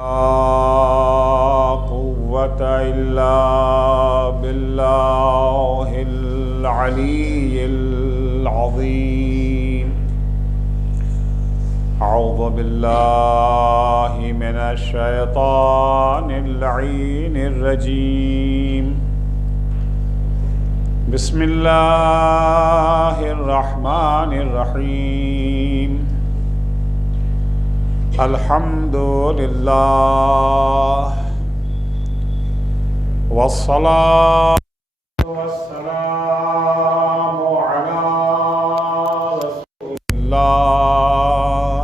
لا قوة إلا بالله العلي العظيم. أعوذ بالله من الشيطان اللعين الرجيم. بسم الله الرحمن الرحيم. الحمد لله والصلاة والسلام على رسول الله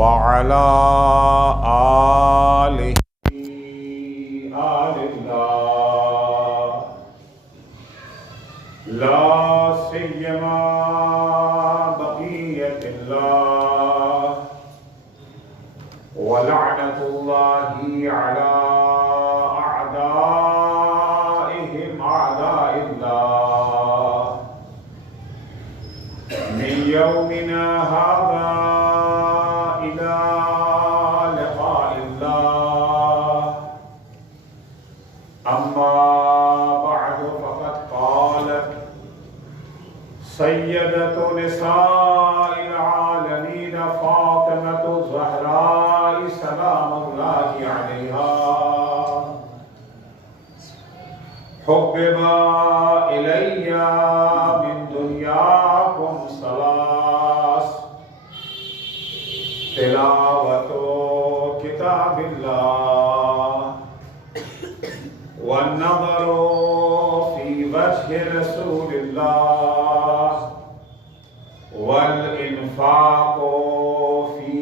وعلى آله آل الله لا سيما بقية الله ولعنة الله على أعدائهم أعداء الله من يومنا هذا إلى لقاء الله. أما بعد فقد قالت سيدة نساء العالمين فاطمة الزهراء سلام الله عليها: حبب إلي من دنياكم ثلاث: تلاوة كتاب الله، والنظر في وجه رسول الله، والإنفاق في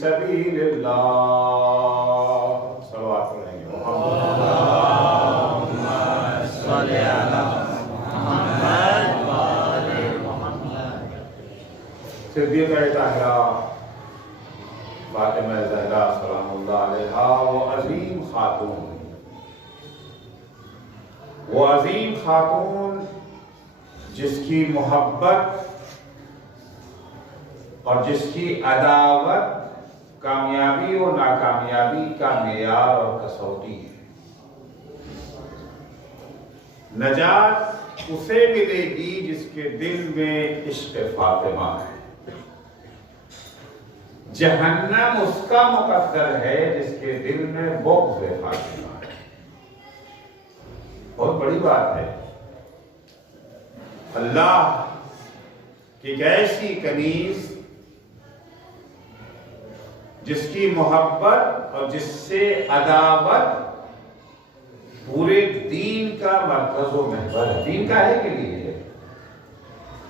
سبيل الله. صلوات علیہ اللهم صل على محمد وآل محمد. صدیقہ طاہرہ فاطمہ زہرا سلام اللہ علیہا وہ عظیم خاتون جس کی محبت اور جس کی عداوت کامیابی اور ناکامیابی کا معیار اور کسوٹی ہے. نجات اسے ملے گی جس کے دل میں عشق فاطمہ ہے. جہنم اس کا مقدر ہے جس کے دل میں بغض فاطمہ ہے. بہت بڑی بات ہے. اللہ کی ایک ایسی کنیز جس کی محبت اور جس سے عداوت پورے دین کا مرکز و محور ہے. دین کا ہے کے لیے ہے.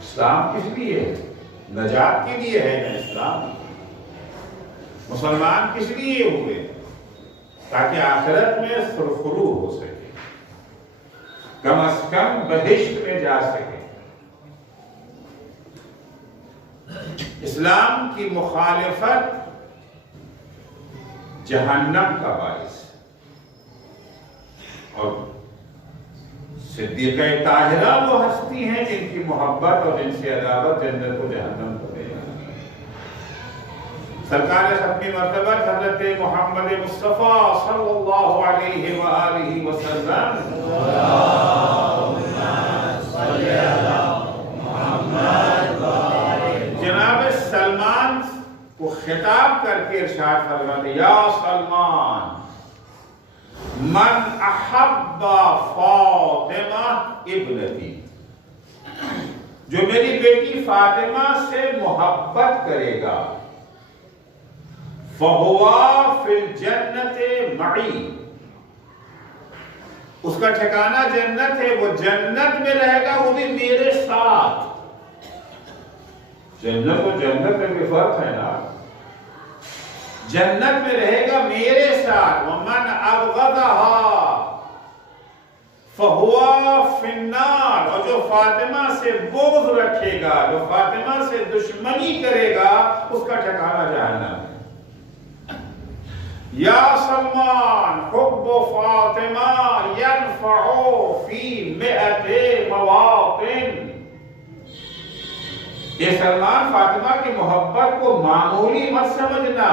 اسلام کس لیے ہے؟ نجات کے لیے ہے نا اسلام. مسلمان کس لیے ہوئے؟ تاکہ آخرت میں سرخرو ہو سکے، کم از کم بہشت میں جا سکے. اسلام کی مخالفت جہنم کا باعث ہے. اور صدیقہ طاہرہ وہ ہستی ہیں جن کی محبت اور جن سے عداوت جنت و جہنم کو لے جاتی ہے. سرکار ختمی مرتبہ حضرت محمد مصطفیٰ صلی اللہ علیہ وآلہ وسلم جناب سلمان کو خطاب کر کے ارشاد فرماتے: یا سلمان، من احب فاطمہ ابنتی، جو میری بیٹی فاطمہ سے محبت کرے گا، فَهُوَ فِي الْجَنَّةِ مَعِي، اس کا ٹھکانہ جنت ہے، وہ جنت میں رہے گا، وہ بھی میرے ساتھ. جنت و جنت میں بھی فرق ہے نا. جنت میں رہے گا میرے ساتھ. وَمَنْ أَبْغَضَهَا فَهُوَ فِي النَّارِ، اور جو فاطمہ سے بغض رکھے گا، جو فاطمہ سے دشمنی کرے گا، اس کا ٹھکانہ جہنم ہے. یا سلمان، حب فاطمہ ينفع فی 100 مواطن. یہ سلمان، فاطمہ کی محبت کو معمولی مت سمجھنا،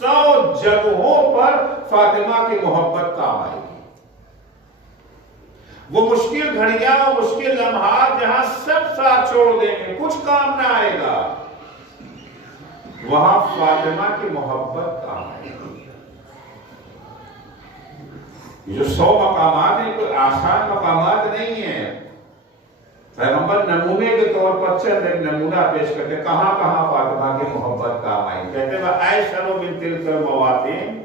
100 جگہوں پر فاطمہ کی محبت کام آئے گی۔ وہ مشکل گھڑیاں، وہ مشکل لمحات جہاں سب ساتھ چھوڑ دیں گے، کچھ کام نہ آئے گا، وہاں فاطمہ کی محبت کام آئے گی۔ یہ جو 100 مقامات ہیں کوئی آسان مقامات نہیں ہیں۔ پیغمبر نمونے کے طور پر چند ایک نمونہ پیش کرتے، کہاں کہاں فاطمہ کی محبت کام آئی۔ کہتے ہیں اَيْسَرُ مِن تِلْكَ الْمَوَاطِنِ،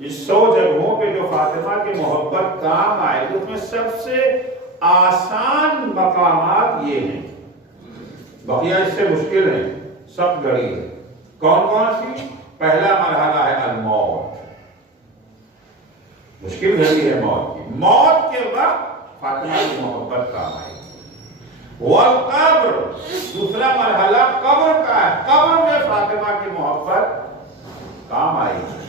یہ 100 جگہوں پہ جو فاطمہ کی محبت کام آئے گی، اس میں سب سے آسان مقامات یہ ہیں، بقیہ اس سے مشکل ہیں، سب گھڑی ہے۔ کون کون سی؟ پہلا مرحلہ ہے الموت، مشکل گھڑی ہے موت کی، موت کے وقت فاطمہ کی محبت کام آئے گی۔ والقبر، دوسرا مرحلہ قبر کا ہے، قبر میں فاطمہ کی محبت کام آئے گی۔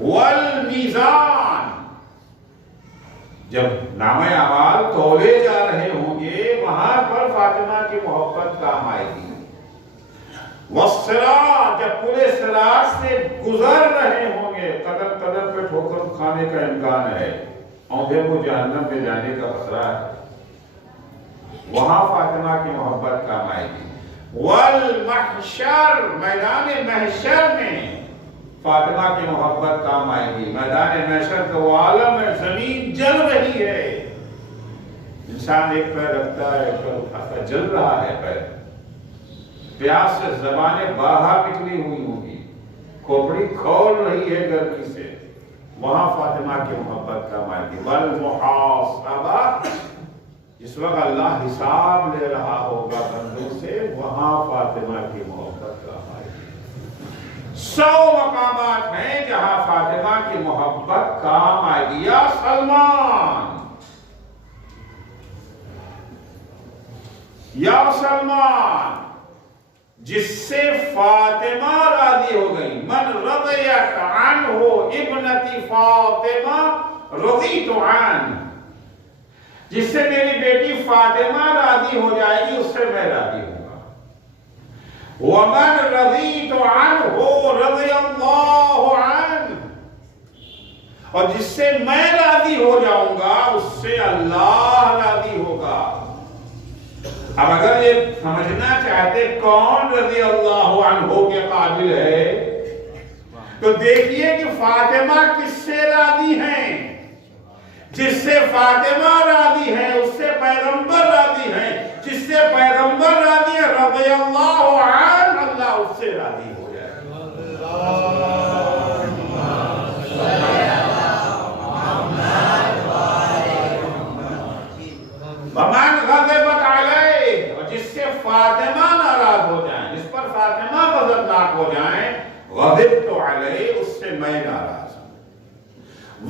والمیزان، جب نامہ اعمال تولے جا رہے ہوں گے وہاں پر فاطمہ کی محبت کام آئے گی۔ والصراط، جب پورے صراط سے گزر رہے ہوں گے، قدم قدم پہ ٹھوکر کھانے کا امکان ہے، اوندھے کو جہنم میں جانے کا خطرہ ہے، وہاں فاطمہ کی محبت کام آئے گی۔ والمحشر، میدان محشر میں فاطمہ کی محبت کام آئے گی۔ میدان محشر کا وہ عالم ہے، زمین جل رہی ہے، انسان ایک پیر رکھتا ہے، ایک پیر اٹھاتا ہے، جل رہا ہے پیر، پیاس سے زبانیں باہر نکلی ہوئی ہوں گی، کھوپڑی کھول رہی ہے گرمی سے، وہاں فاطمہ کی محبت کام آئے گی۔ والمحاسبہ، جس وقت اللہ حساب لے رہا ہوگا بندوں سے، وہاں فاطمہ کی محبت کام آئے گی۔ 100 مقامات ہیں جہاں فاطمہ کی محبت کام آئے گی۔ یا سلمان، یا سلمان، جس سے فاطمہ راضی ہو گئی، من رضیت عنہ ابنتی فاطمہ رضیت عنہ، جس سے میری بیٹی فاطمہ راضی ہو جائے گی، اس سے میں راضی ہوں گا۔ وَمَنْ رَضِيتُ عَنْهُ رَضِيَ اللَّهُ عَنْهُ، اور جس سے میں راضی ہو جاؤں گا اس سے اللہ راضی ہوگا۔ اب اگر یہ سمجھنا چاہتے کون رضی اللہ عنہ کے قابل ہے تو دیکھیے کہ فاطمہ کس سے راضی ہیں، جس سے فاطمہ راضی ہے اس سے پیغمبر راضی ہے، جس سے پیغمبر راضی ہے رضی اللہ عنہ، اللہ اس سے راضی ہو جائے۔ ومن غضبت علیہ، اور جس سے فاطمہ ناراض ہو جائیں، جس پر فاطمہ غضبناک ہو جائیں، غضبت علیہ، اس سے میں ناراض ہوں۔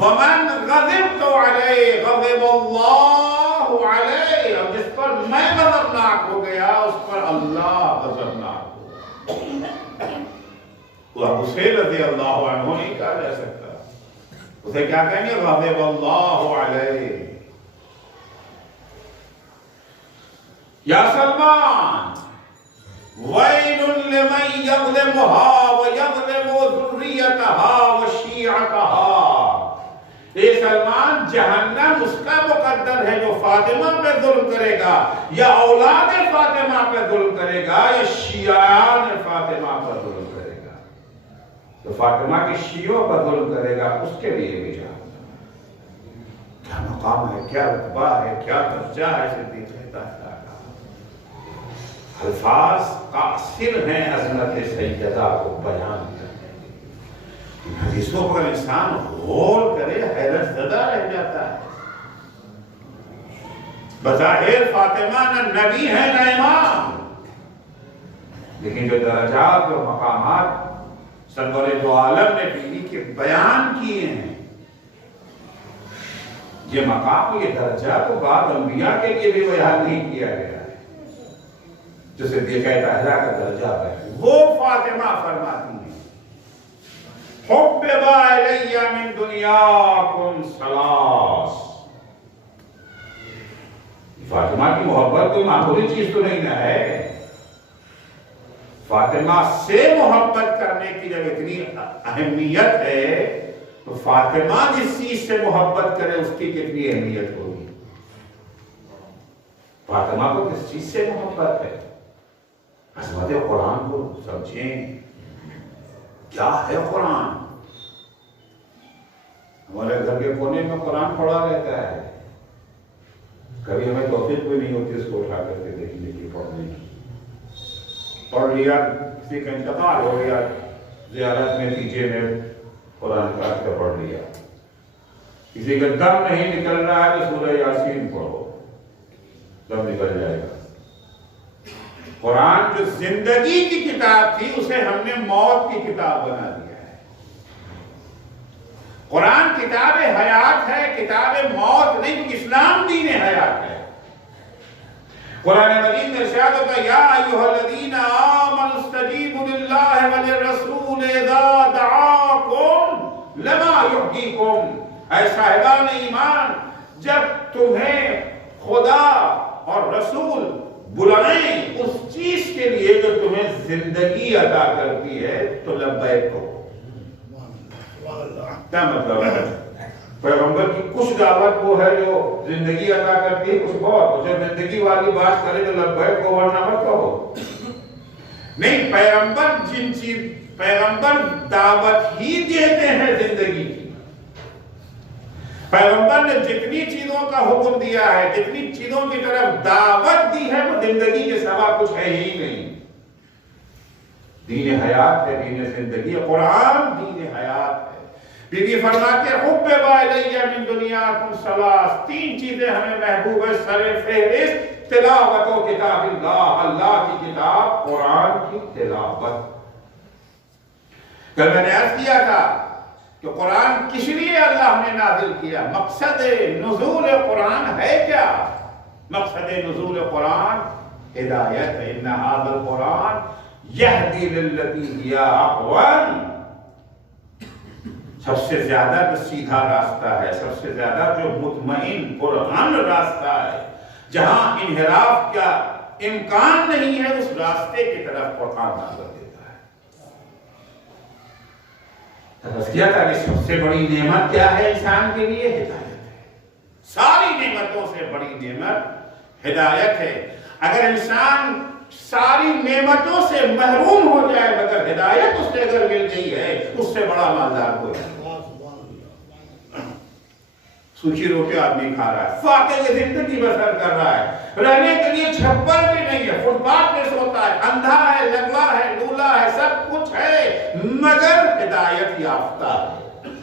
ومن غضبت علیہ غضب اللہ علیہ، اور جس پر میں غضبناک ہو گیا اس پر اللہ غضبناک ہو۔ تو اسے رضی اللہ عنہ نہیں کہا جا سکتا، اسے کیا کہیں گے؟ غضب اللہ علیہ۔ یا سلمان، وَيْلٌ لِمَنْ يَظْلِمُهَا وَيَظْلِمُ ذُرِّيَّتَهَا وَشِيعَتَهَا، اے سلمان، جہنم اس کا مقدر ہے جو فاطمہ پہ ظلم کرے گا، یا اولاد فاطمہ پہ ظلم کرے گا، یا شیعان فاطمہ پر ظلم کرے گا۔ تو فاطمہ کی شیعوں پر ظلم کرے گا، اس کے لیے بھی جہنم۔ کیا مقام ہے، کیا رتبہ ہے، کیا درجہ ہے صدیق طاہرہ کا۔ الفاظ قاصر ہیں عظمت سیدہ کو بیان کرنے، ان حدیثوں پر انسان غور کرے حیرت زدہ رہ جاتا ہے۔ بظاہر فاطمہ نہ نبی ہے نہ امام، لیکن جو درجات اور مقامات سرور دو عالم نے بیوی کے بیان کیے ہیں، یہ مقام، یہ درجہ تو بعد انبیاء کے لیے بھی بیان نہیں کیا گیا ہے، جو صدیقہ طاہرہ کا درجہ ہے۔ وہ فاطمہ فرماتی ہیں، حُبِّبَ إِلَيَّ مِن دُنْيَاكُمْ ثَلَاثٌ، فاطمہ کی محبت کوئی معمولی چیز تو نہیں نہ ہے۔ فاطمہ سے محبت کرنے کی جب اتنی اہمیت ہے تو فاطمہ جس چیز سے محبت کرے اس کی کتنی اہمیت ہوگی. فاطمہ کو کس چیز سے محبت ہے؟ عظمت قرآن کو سمجھیں. کیا ہے قرآن؟ ہمارے گھر کے کونے میں قرآن پڑھا رہتا ہے. کبھی ہمیں توفیق بھی نہیں ہوتی اس کو اٹھا کر کے دیکھنے کی، پڑھنے کی. پڑھ لیا، کسی کا انتقال ہو گیا، زیارت میں نیچے میں قرآن کاٹ کے پڑھ لیا. کسی کا دم نہیں نکل رہا ہے تو سورہ یاسین پڑھو، دم نکل جائے گا. قرآن جو زندگی کی کتاب تھی اسے ہم نے موت کی کتاب بنا دیا ہے. قرآن کتاب حیات ہے، کتاب موت نہیں. اسلام دین حیات ہے. قرآن مجید میں ارشاد ہوتا ہے یا ایھا الذین آمنوا استجیبوا للہ وللرسول اذا دعاکم لما یحییکم. اے صاحبان ایمان، جب تمہیں خدا اور رسول بلائیں اس چیز کے لیے جو تمہیں زندگی عطا کرتی ہے تو لبیک کہو. کیا مطلب ہے؟ پیغمبر کی کچھ دعوت وہ ہے جو زندگی عطا کرتی ہے، کچھ بہت اسے زندگی والی بات کرے تو لبیک کو ورنہ مت کہو. نہیں، پیغمبر دعوت ہی دیتے ہیں زندگی کی. پیغمبر نے جتنی چیزوں کا حکم دیا ہے، جتنی چیزوں کی طرف دعوت دی ہے، وہ زندگی کے سوا کچھ ہے ہی نہیں. دین حیات ہے، دین زندگی ہے. قرآن دین حیات ہے. بی بی فرماتے حبب الیہ من دنیاکم ثلاث. تین چیزیں ہمیں محبوب ہے سر فہرست: تلاوت و کتاب اللہ، اللہ کی کتاب قرآن کی تلاوت. کل میں نے عرض کیا تھا کہ قرآن کس لیے اللہ نے نازل کیا. مقصد نزول قرآن ہے کیا؟ مقصد نزول قرآن ہدایت ہے. ان ھذا القرآن یہدی للتی ہی اقوم. سب سے زیادہ جو سیدھا راستہ ہے، سب سے زیادہ جو مطمئن قرآن راستہ ہے، جہاں انحراف کا امکان نہیں ہے، اس راستے کی طرف قرآن نازل دیتا ہے. تذکیہ تھا کہ سب سے بڑی نعمت کیا ہے انسان کے لیے؟ ہدایت ہے. ساری نعمتوں سے بڑی نعمت ہدایت ہے. اگر انسان ساری نعمتوں سے محروم ہو جائے مگر ہدایت اس سے اگر مل گئی ہے، اس سے بڑا مالدار کوئی نہیں. سوچی روٹی آدمی کھا رہا ہے، فاقے زندگی بسر کر رہا ہے، رہنے کے لیے چھپر بھی نہیں ہے، فٹ پاتھ پہ سوتا ہے، اندھا ہے، لنگڑا ہے، لولا ہے، سب کچھ ہے مگر ہدایت یافتہ ہے.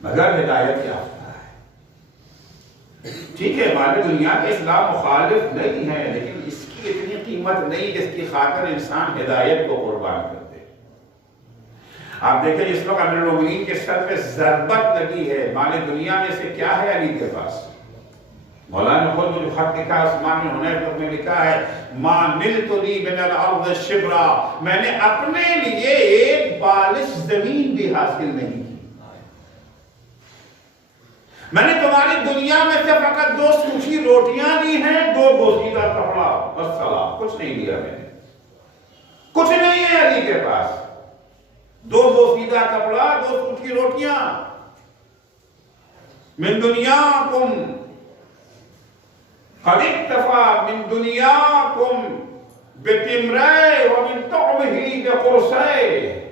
مگر ہدایت یافتہ ہے. ٹھیک ہے، ہماری دنیا کے اسلام مخالف نہیں ہے، لیکن اس کی اتنی قیمت نہیں جس کی خاطر انسان ہدایت کو قربان کرتے. آپ دیکھیں اس وقت امیر المومنین کے سر پہ ضربت لگی ہے. مال دنیا میں سے کیا ہے علی کے پاس؟ مولانا نے خود جو خط لکھا ہے عثمان بن حنیف میں لکھا ہے ما نلت لی من الارض شبرا. میں نے اپنے لیے ایک بالش زمین بھی حاصل نہیں کی. میں نے تمہاری دنیا میں سے فقط 2 سوکھی روٹیاں لی ہیں، 2 بوسیدہ کپڑا، بس سلام. کچھ نہیں لیا میں نے. کچھ نہیں ہے علی کے پاس. 2 بوسیدہ کپڑا، 2 سوکھی روٹیاں. من دنیاکم قد اکتفا من دنیاکم بتمرے ومن طعمہ بقرصے.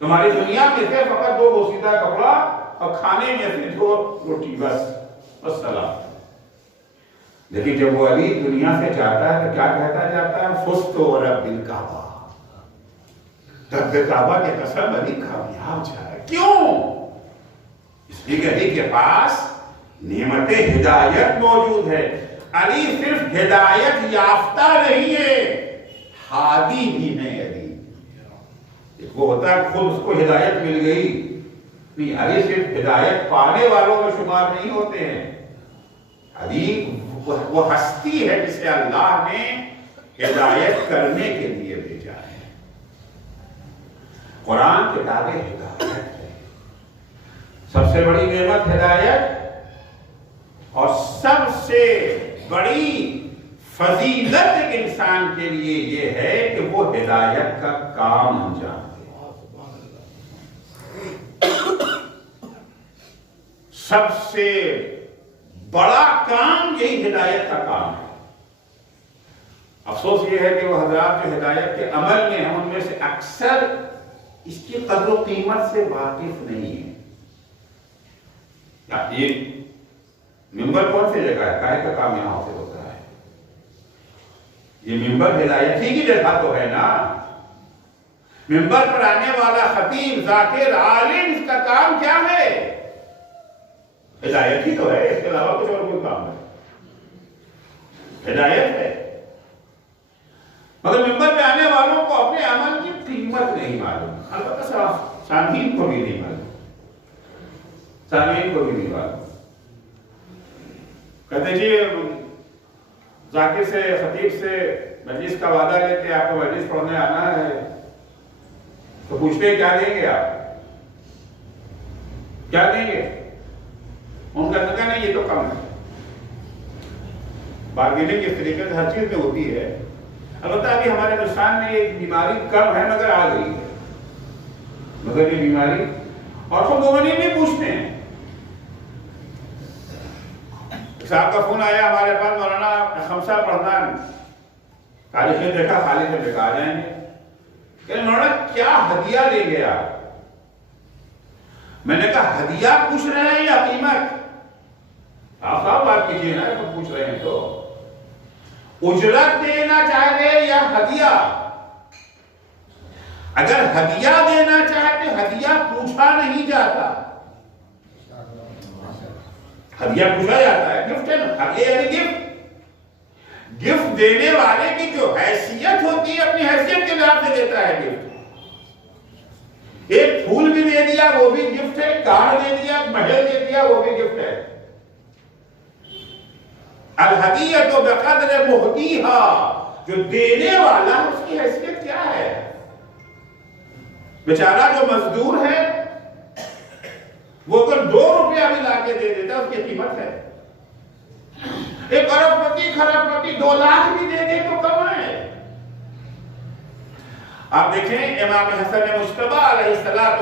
تمہاری دنیا میں سے فقط 2 بوسیدہ کپڑا اور کھانے میں سے 2 روٹی، بس سلام. لیکن جب وہ علی دنیا سے جاتا ہے تو کیا کہتا جاتا ہے؟ فزت ورب الکعبہ. رب کعبہ کے قسم علی کامیاب جا ہے. کیوں؟ اس لیے کہ علی کے پاس نعمت ہدایت موجود ہے. علی صرف ہدایت یافتہ نہیں ہے، ہادی بھی ہے. علی ایک وہ ہوتا ہے خود اس کو ہدایت مل گئی نہیں، علی صرف ہدایت پانے والوں میں شمار نہیں ہوتے ہیں. علی وہ ہستی ہے جسے اللہ نے ہدایت کرنے کے لیے بھیجا ہے. قرآن کتاب ہدایت ہے. سب سے بڑی نعمت ہدایت اور سب سے بڑی فضیلت ایک انسان کے لیے یہ ہے کہ وہ ہدایت کا کام انجام دے. سب سے بڑا کام یہی ہدایت کا کام ہے. افسوس یہ ہے کہ وہ حضرات جو ہدایت کے عمل میں ہیں ان میں سے اکثر اس کی قدر و قیمت سے واقف نہیں ہے. یہ ممبر کون سی جگہ ہے؟ کاہے کا کام یہاں سے ہوتا ہے؟ یہ ممبر ہدایت ہی کی جگہ تو ہے نا. ممبر پر آنے والا خطیب، ذاکر، عالم، اس کا کام کیا ہے؟ ہدایت ہی تو ہے، اس کے علاوہ کچھ اور کوئی کام ہے؟ ہدایت ہے. مگر ممبر پہ آنے والوں کو اپنے عمل کی قیمت نہیں معلوم. البتہ سامعین کو بھی نہیں معلوم. سامعین کو بھی نہیں معلوم. کہتے جی ذاکر سے، خطیب سے مجلس کا وعدہ لیتے آپ کو مجلس پڑھنے آنا ہے تو پوچھتے کیا دیں گے آپ؟ کیا دیں گے؟ ان کا کہنا نہیں یہ تو کم ہے. بارگیننگ اس طریقے سے ہر چیز میں ہوتی ہے. البتہ ابھی ہمارے ہندوستان میں یہ بیماری کم ہے مگر آ گئی ہے. مگر یہ بیماری اور خود مومنین نہیں پوچھتے ہیں. صاحب کا فون آیا ہمارے پاس، مولانا خمسہ پڑھنا ہے. تاریخ میں دیکھا خالی سے بکا جائیں گے. کہ مولانا کیا ہدیہ لیں گے آپ؟ میں نے کہا ہدیہ پوچھ رہے ہیں یا قیمت؟ آپ صاحب بات کیجئے نا، تو پوچھ رہے ہیں تو اجرت دینا چاہتے یا ہدیہ؟ اگر ہدیہ دینا چاہتے ہدیہ پوچھا نہیں جاتا. ہدیہ پوچھا جاتا ہے، گفٹ ہے نا. ہدیہ یعنی گفٹ. گفٹ دینے والے کی جو حیثیت ہوتی ہے اپنی حیثیت کے لحاظ سے دیتا ہے گفٹ. ایک پھول بھی دے دیا وہ بھی گفٹ ہے، کارڈ دے دیا، محل دے دیا وہ بھی گفٹ ہے. الہدیۃ بقدر مہدیہا، جو دینے والا اس کی حیثیت کیا ہے؟ بیچارہ جو مزدور ہے وہ اگر 2 روپیہ بھی لا کے دے دیتا اس کی قیمت ہے. ایک ارب پتی، خرب پتی 2 لاکھ بھی دے دے تو کم ہے. آپ دیکھیں امام حسن مجتبی علیہ السلام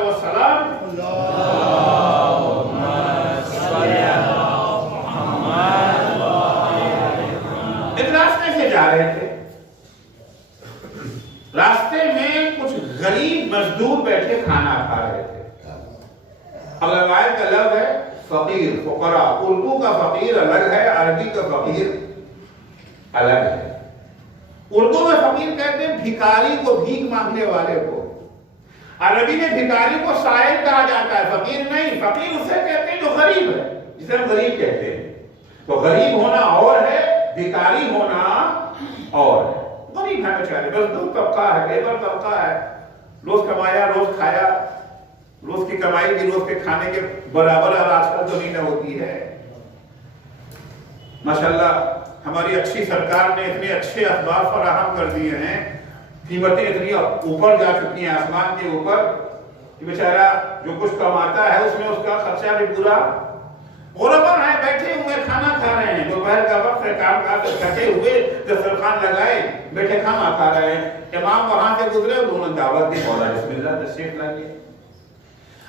ایک راستے سے جا رہے تھے. راستے میں کچھ غریب مزدور بیٹھے کھانا کھا رہے تھے. اب روایت کا لفظ ہے فقیر، فقراء. اردو کا فقیر الگ ہے، عربی کا فقیر الگ ہے. اردو میں فقیر کہتے ہیں بھکاری کو، بھیک مانگنے والے کو. عربی میں بھکاری کو سائل کہا جاتا ہے، فقیر نہیں. فقیر اسے کہتے ہیں جو غریب ہے، جسے ہم غریب کہتے ہیں. تو غریب ہونا اور ہے، بھکاری ہونا اور ہے. غریب ہے بیچارے، مزدور طبقہ ہے، لیبر طبقہ ہے. روز کمایا روز کھایا. روز کی کمائی بھی روز کے کھانے کے برابر اب آج کل تو نہیں نہ ہوتی ہے. ماشاءاللہ ہماری اچھی سرکار نے اتنے اچھے اسباب فراہم کر دیے ہیں، قیمتیں اتنی اوپر جا چکی ہیں آسمان کے اوپر کہ بیچارہ جو کچھ کماتا ہے اس میں اس کا خرچہ بھی پورا. غربا ہیں، بیٹھے ہوئے کھانا کھا رہے ہیں. دوپہر کا وقت ہے، کام کاج سے تھکے ہوئے دسترخوان لگائے بیٹھے کھانا کھا رہے ہیں. امام وہاں سے گزرے، انہوں نے دعوت دی، مولا بسم اللہ تشریف لائیے.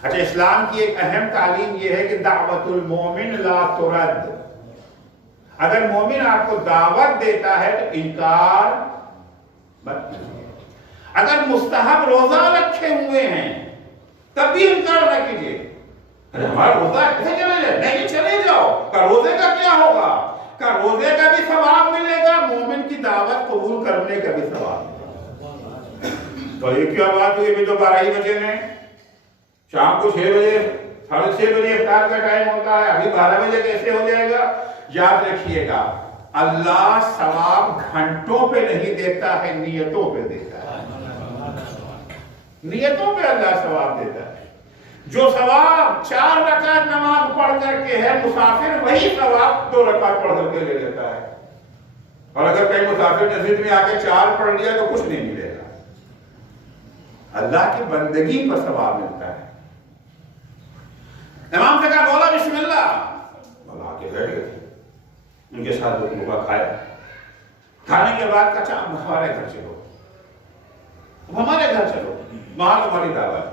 اچھا، اسلام کی ایک اہم تعلیم یہ ہے کہ دعوت المومن لا ترد. اگر مومن آپ کو دعوت دیتا ہے تو انکار مت کیجیے. اگر مستحب روزہ رکھے ہوئے ہیں تب بھی انکار نہ کیجیے. ہمارا روزہ کیسے چلے جائے؟ نہیں چلے جاؤ. کا روزے کا کیا ہوگا؟ کا روزے کا بھی ثواب ملے گا، مومن کی دعوت قبول کرنے کا بھی ثواب ملے گا. تو یہ کیا بات ہوئی؟ ابھی تو 12 ہی بجے میں، شام کو 6 بجے 6:30 بجے افطار کا ٹائم ہوتا ہے. ابھی 12 بجے کیسے ہو جائے گا؟ یاد رکھیے گا اللہ ثواب گھنٹوں پہ نہیں دیتا ہے، نیتوں پہ دیتا ہے. نیتوں پہ اللہ ثواب دیتا ہے. جو ثواب 4 رکعت نماز پڑھ کر کے ہے مسافر، وہی ثواب 2 رکعت پڑھ کر کے لے لیتا ہے. اور اگر کہیں مسافر مسجد میں آ کے 4 پڑھ لیا تو کچھ نہیں ملے گا. اللہ کی بندگی پر ثواب ملتا ہے. امام سے کہا بولا بسم اللہ، بولا آ کے بیٹھ گئے. ان کے ساتھ لوگوں کا کھایا. کھانے کے بعد کہا اچھا ہمارے گھر چلو، ہمارے گھر چلو، وہاں تمہاری دعوت۔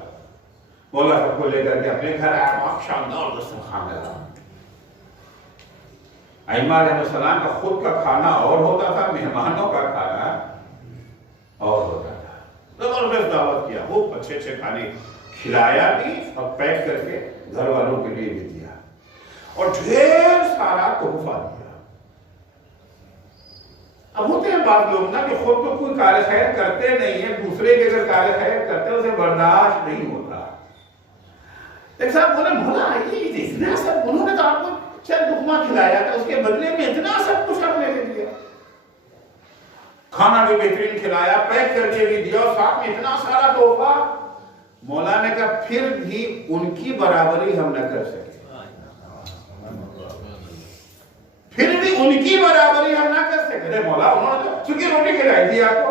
مولا سب کو لے کر کے اپنے گھر آیا، وہاں شاندار دسترخوان لگا۔ ائمہ علیہ السلام کا خود کا کھانا اور ہوتا تھا، مہمانوں کا کھانا اور ہوتا تھا۔ زبردست دعوت کیا، وہ اچھے اچھے کھانے کھلایا بھی اور پیک کر کے گھر والوں کے لیے بھی دیا، اور ڈھیر سارا تحفہ دیا۔ اب ہوتے ہیں بعض لوگ نا کہ خود تو کوئی کار خیر کرتے نہیں ہیں، دوسرے کے اگر کار خیر کرتے ہیں اسے برداشت نہیں ہوتا۔ ایک صاحب بولے مولا یہ اتنا سب، انہوں نے تو آپ کو چند لقمہ کھلایا تھا، اس کے بدلے میں اتنا سب کچھ آپ نے دے دیا، کھانا بھی بہترین کھلایا، پیک کر کے بھی دیا، اور ساتھ میں اتنا سارا تحفہ۔ مولا نے کہا پھر بھی ان کی برابری ہم نہ کر سکے، پھر بھی ان کی برابری ہم نہ کر سکے۔ مولا انہوں نے تو سکی روٹی کھلائی تھی آپ کو،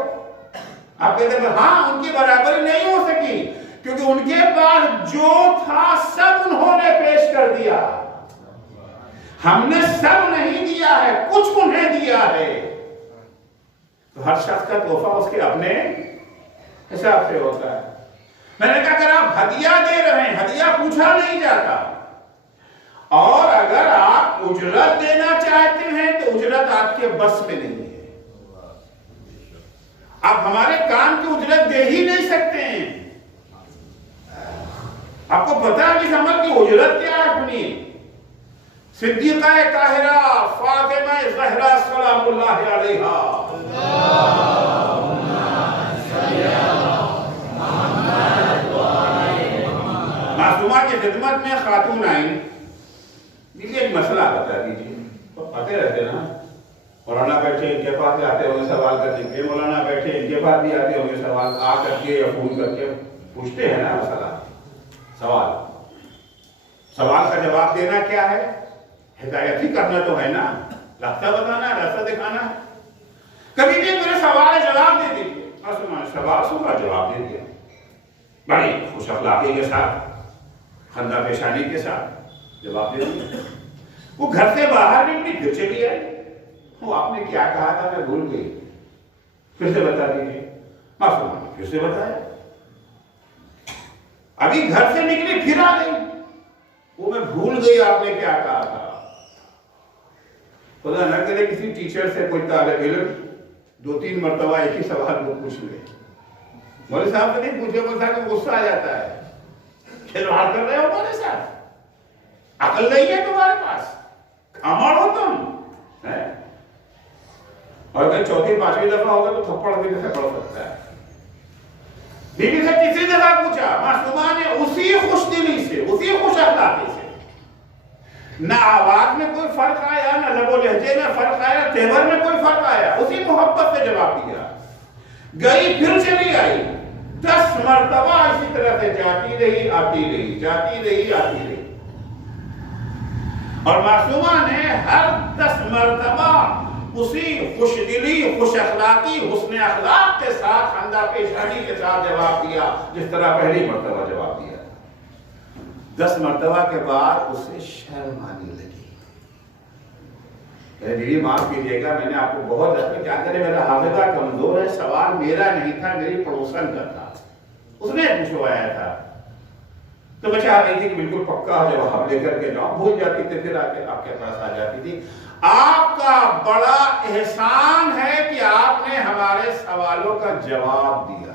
آپ کہتے ہیں ہاں ان کی برابری نہیں ہو سکی، کیونکہ ان کے پاس جو تھا سب انہوں نے پیش کر دیا، ہم نے سب نہیں دیا ہے، کچھ انہیں دیا ہے۔ تو ہر شخص کا تحفہ اس کے اپنے حساب سے ہوتا ہے۔ میں نے کہا اگر آپ ہدیہ دے رہے ہیں، ہدیہ پوچھا نہیں جاتا، اور اگر آپ اجرت دینا چاہتے ہیں تو اجرت آپ کے بس میں نہیں ہے، آپ ہمارے کام کی اجرت دے ہی نہیں سکتے ہیں۔ آپ کو پتا ہے اس عمل کی اجرت کیا ہے؟ اپنی صدیقہ طاہرہ فاطمہ زہرا سلام اللہ علیہا، معصومہ کی خدمت میں خاتون آئیں، دیکھیے ایک مسئلہ بتا دیجیے، تو آتے رہتے نا، مولانا بیٹھے ان کے پاس بھی آتے ہوں گے سوال کرنے کے، مولانا بیٹھے ان کے پاس بھی آتے ہوں گے سوال آ کر کے یا فون کر کے پوچھتے ہیں نا مسئلہ، سوال کا جواب دینا کیا ہے؟ ہدایت ہی کرنا تو ہے نا، راستہ بتانا ہے، راستہ دکھانا ہے۔ کبھی بھی میرے سوال جواب دے دیجیے، سوال سنا جواب دے دیا، بڑی خوش اخلاقی کے ساتھ، خندہ پیشانی کے ساتھ جواب دے دیا۔ وہ گھر سے باہر نکلی پھر چلی آئی، وہ آپ نے کیا کہا تھا میں بھول گئی، پھر سے بتا دیجیے۔ معصومہ نے پھر سے بتایا، ابھی گھر سے نکلی پھر آ گئی، وہ میں بھول گئی آپ نے کیا کہا تھا۔ خدا نہ کرے کسی ٹیچر سے کوئی طالب علم 2-3 مرتبہ ایک ہی سوال کو پوچھ لے، مولوی صاحب نے نہیں پوچھے، مولوی صاحب کو غصہ آ جاتا ہے، کھلواڑ کر رہے ہو ہمارے ساتھ، عقل نہیں ہے تمہارے پاس، کھاماڑ ہو تم۔ اور اگر 4-5ویں دفعہ ہوگا تو تھپڑ بھی جیسے پڑ سکتا ہے۔ بیوی سے تیسری دفعہ پوچھا، معصومہ نے اسی خوش دلی سے، اسی خوش اخلاقی سے، نہ آواز میں کوئی فرق آیا، نہ لب و لہجے میں فرق آیا، تیور میں کوئی فرق آیا، اسی محبت سے جواب دیا۔ گئی پھر چلی آئی، 10 مرتبہ اسی طرح سے جاتی رہی آتی رہی، جاتی رہی آتی رہی، اور معصومہ نے ہر 10 مرتبہ اسی خوش دلی، خوش اخلاقی، حسن اخلاق کے ساتھ، خندہ پیشانی کے ساتھ جواب دیا جس طرح پہلی مرتبہ جواب دیا۔ 10 مرتبہ کے بعد اسے شرم آنے لگی، دیدی معاف کیجیے گا، میں نے آپ کو بہت رکھا، کیا کرے میرا حافظہ کمزور ہے، سوال میرا نہیں تھا، میری پڑوسن کا تھا، اس نے پوچھوایا تھا، تو میں چاہ رہی تھی کہ بالکل پکا جواب لے کر کے جاؤ، بھول جاتی تھی پھر آپ کے پاس آ جاتی تھی۔ آپ کا بڑا احسان ہے کہ آپ نے ہمارے سوالوں کا جواب دیا۔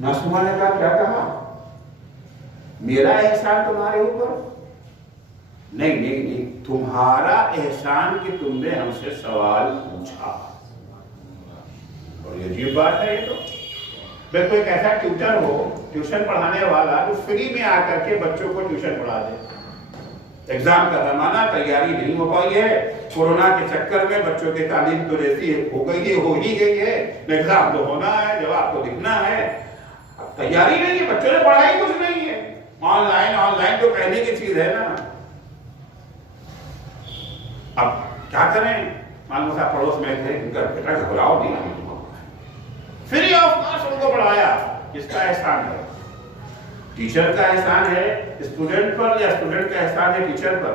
معصومہ نے کہا کیا کہا؟ میرا احسان تمہارے اوپر؟ نہیں نہیں نہیں، تمہارا احسان کہ تم نے ہم سے سوال پوچھا، اور یہ عجیب بات ہے۔ یہ تو میں کوئی ایسا ٹیوٹر ہو، ٹیوشن پڑھانے والا جو فری میں آ کر کے بچوں کو ٹیوشن پڑھا دے، ایگزام کا زمانہ، تیاری نہیں ہو پائی ہے، کورونا کے چکر میں بچوں کی تعلیم تو جیسی ہو گئی ہے، ہو ہی گئی ہے، ایگزام تو ہونا ہے، جواب تو لکھنا ہے، اب تیاری نہیں ہے، بچوں نے پڑھائی کچھ نہیں ہے، آن لائن تو کہنے کی چیز ہے نا۔ اب کیا کریں؟ معلوم صاحب پڑوس میں تھے، ان کا بیٹا گھبراؤ نہیں، فری آف کاسٹ ان کو پڑھایا۔ کس کا احسان ہے؟ ٹیچر کا احسان ہے اسٹوڈنٹ پر، یا اسٹوڈنٹ کا احسان ہے ٹیچر پر؟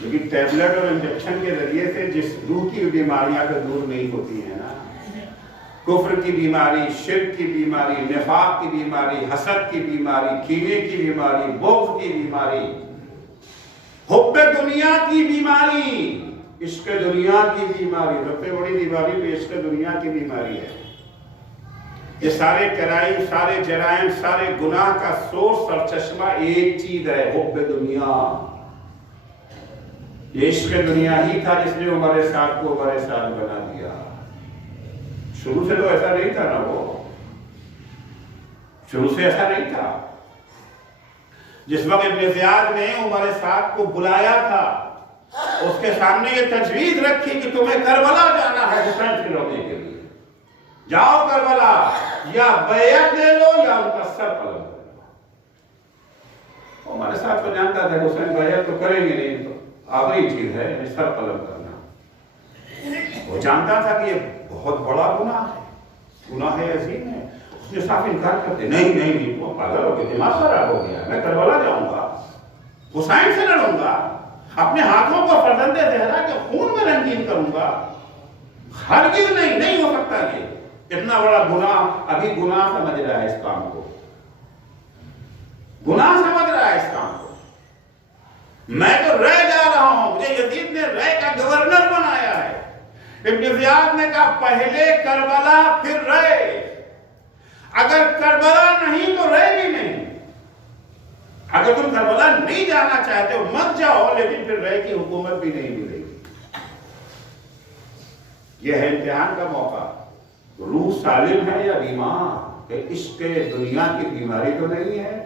لیکن ٹیبلٹ اور انجیکشن کے ذریعے سے جس روح کی بیماریاں تو دور نہیں ہوتی ہیں نا، کفر کی بیماری، شرک کی بیماری، نفاق کی بیماری، حسد کی بیماری، کینے کی بیماری، بغض کی بیماری، حب دنیا کی بیماری، عشق دنیا کی بیماری، سب سے بڑی بیماری تو عشق دنیا کی بیماری ہے۔ یہ سارے کرائم، سارے جرائم، سارے گناہ کا سورس اور چشمہ ایک چیز ہے، حب دنیا۔ یہ عشق دنیا ہی تھا جس نے عمر سعد کو عمر سعد بنا دیا۔ شروع سے تو ایسا نہیں تھا نا، وہ شروع سے ایسا نہیں تھا۔ جس وقت ابن زیاد نے عمر سعد کو بلایا تھا، اس کے سامنے یہ تجویز رکھی کہ تمہیں کربلا جانا ہے حسین سے رونے کے لیے، جاؤ کربلا، یا بیعت دے لو یا ان کا سر قلم کر لو۔ عمر سعد کو جانتا تھا حسین بیعت تو کریں گے نہیں، تو آخری چیز ہے سر قلم کرنا۔ وہ جانتا تھا کہ یہ بہت بڑا گناہ ہے، گناہ عظیم ہے۔ اس نے صاف انکار کرتے، نہیں وہ پاگل ہو گیا، دماغ خراب ہو گیا، میں کربلا جاؤں گا، حسین سے لڑوں گا، اپنے ہاتھوں کو فرزند زہرا کے خون میں رنگین کروں گا، ہرگز نہیں ہو سکتا۔ یہ اتنا بڑا گناہ، ابھی گناہ سمجھ رہا ہے اس کام کو، گناہ سمجھ رہا ہے اس کام کو۔ میں تو رہ جا رہا ہوں، مجھے یزید نے رہ کا گورنر بنایا ہے۔ ابن زیاد نے کہا پہلے کربلا پھر رہ، اگر کربلا نہیں تو رہ بھی نہیں۔ اگر تم کربلا نہیں جانا چاہتے ہو مت جاؤ، لیکن پھر رہ کی حکومت بھی نہیں ملے گی۔ یہ ہے امتحان کا موقع، روح سالم ہے یا بیمار، کہ عشق دنیا کی بیماری تو نہیں ہے۔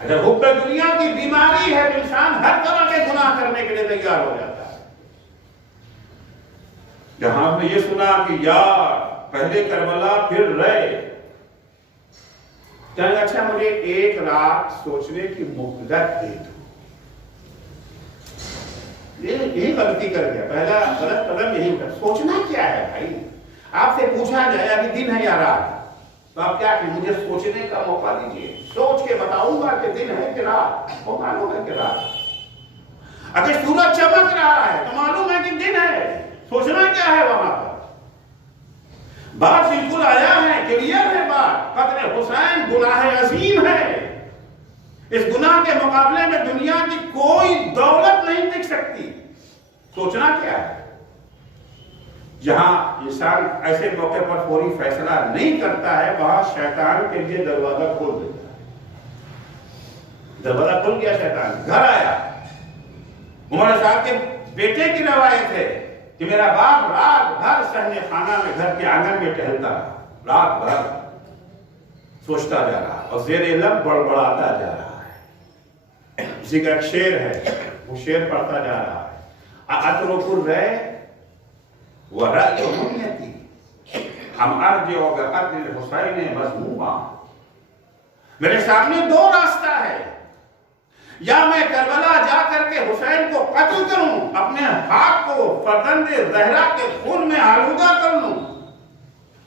اگر حب دنیا کی بیماری ہے تو انسان ہر طرح کے گناہ کرنے کے لیے تیار ہو جاتا ہے۔ جہاں ہم نے یہ سنا کہ یار پہلے کربلا پھر رہ، چلے اچھا مجھے ایک رات سوچنے کی مہلت دے دو۔ یہی غلطی کر گیا، پہلا غلط قدم یہی کر، سوچنا کیا ہے بھائی؟ آپ سے پوچھا جائے ابھی دن ہے یا رات، تو آپ کیا کہ مجھے سوچنے کا موقع دیجیے، سوچ کے بتاؤں گا کہ دن ہے کہ رات، وہ معلوم ہے کہ رات۔ اگر سورج چمک رہا ہے تو معلوم ہے کہ دن ہے، سوچنا کیا ہے وہاں پر؟ بات بالکل آیا ہے، کلیئر ہے بات، قتل حسین گناہ عظیم ہے۔ اس گناہ کے مقابلے میں دنیا کی کوئی دولت نہیں دکھ سکتی۔ سوچنا کیا ہے؟ جہاں انسان ایسے موقع پر فوری فیصلہ نہیں کرتا ہے، وہاں شیطان کے لیے دروازہ کھول دیتا ہے۔ دروازہ کھل گیا، شیطان گھر آیا۔ عمر صاحب کے بیٹے کی روایت ہے کہ میرا باپ رات بھر صحن خانہ میں گھر کے آنگن میں ٹہلتا رہا، رات بھر سوچتا جا رہا اور زیر لب بڑبڑاتا جا رہا ہے۔ اسی کا ایک شعر ہے، وہ شعر پڑھتا جا رہا ہے، اترک الرأی ورأی منیتی ہم ارجع بقتل الحسین مذموما۔ میرے سامنے دو راستہ ہے، یا میں کربلا جا کر کے حسین کو قتل کروں، اپنے ہاتھ کو فرزند زہرا کے خون میں آلودہ کر لوں،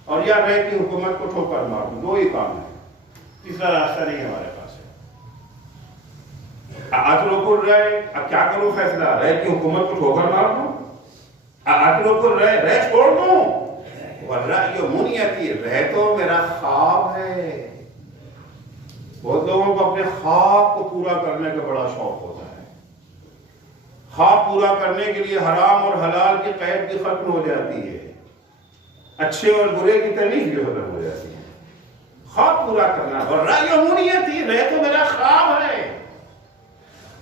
اور یا رہ کی حکومت کو ٹھوکر مار دوں۔ دو ہی کام ہے، تیسرا راستہ نہیں ہمارے پاس ہے۔ اترک الرأی، اب کیا کروں فیصلہ؟ رہ کی حکومت کو ٹھوکر مار دوں، اترک الرأی رہ چھوڑ دوں، والرأی منیتی رہ تو میرا خواب ہے۔ بہت لوگوں کو اپنے خواب کو پورا کرنے کا بڑا شوق ہوتا ہے، خواب پورا کرنے کے لیے حرام اور حلال کی قید بھی ختم ہو جاتی ہے، اچھے اور برے کی تمیز بھی ختم ہو جاتی ہے۔ خواب پورا کرنا، اور رأی منیتی رہ تو میرا خواب ہے۔